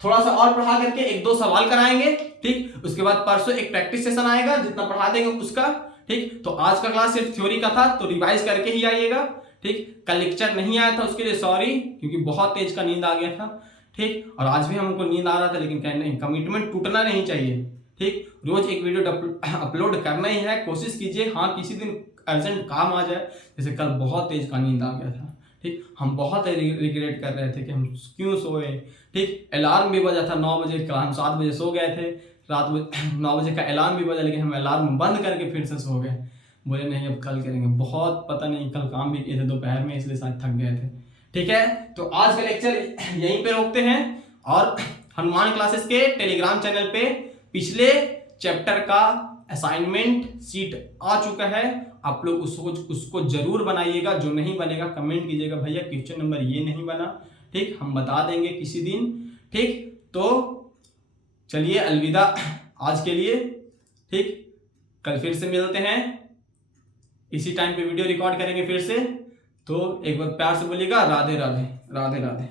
थोड़ा सा और पढ़ा करके 1-2 सवाल कराएंगे। ठीक, उसके बाद परसों एक प्रैक्टिस सेशन आएगा, जितना पढ़ा देंगे उसका। ठीक, तो आज का क्लास सिर्फ थ्योरी का था, तो रिवाइज करके ही आइएगा। ठीक, कल लेक्चर नहीं आया था उसके लिए सॉरी, क्योंकि बहुत तेज का नींद आ गया था। ठीक, और आज भी हमको नींद आ रहा था, लेकिन कहने नहीं, कमिटमेंट टूटना नहीं चाहिए। ठीक, रोज एक वीडियो अपलोड करना ही है, कोशिश कीजिए। हाँ, किसी दिन अर्जेंट काम आ जाए, जैसे कल बहुत तेज का नींद आ गया था। ठीक, हम बहुत रिग्रेट कर रहे थे कि हम क्यों सोए। ठीक, अलार्म भी बजा था 9 बजे का, हम 7 बजे सो गए थे। रात में 9 बजे का अलार्म भी बजा, लेकिन हम अलार्म बंद करके फिर से सो गए। बोले नहीं अब कल करेंगे, बहुत पता नहीं कल काम भी किए थे दोपहर में, इसलिए शायद थक गए थे। ठीक है, तो आज का लेक्चर यहीं पे रोकते हैं, और हनुमान क्लासेस के टेलीग्राम चैनल पे पिछले चैप्टर का असाइनमेंट सीट आ चुका है। आप लोग उसको जरूर बनाइएगा। जो नहीं बनेगा कमेंट कीजिएगा, भैया क्वेश्चन नंबर ये नहीं बना। ठीक, हम बता देंगे किसी दिन। ठीक, तो चलिए अलविदा आज के लिए। ठीक, कल फिर से मिलते हैं, इसी टाइम पे वीडियो रिकॉर्ड करेंगे फिर से। तो एक बार प्यार से बोलिएगा राधे राधे, राधे राधे।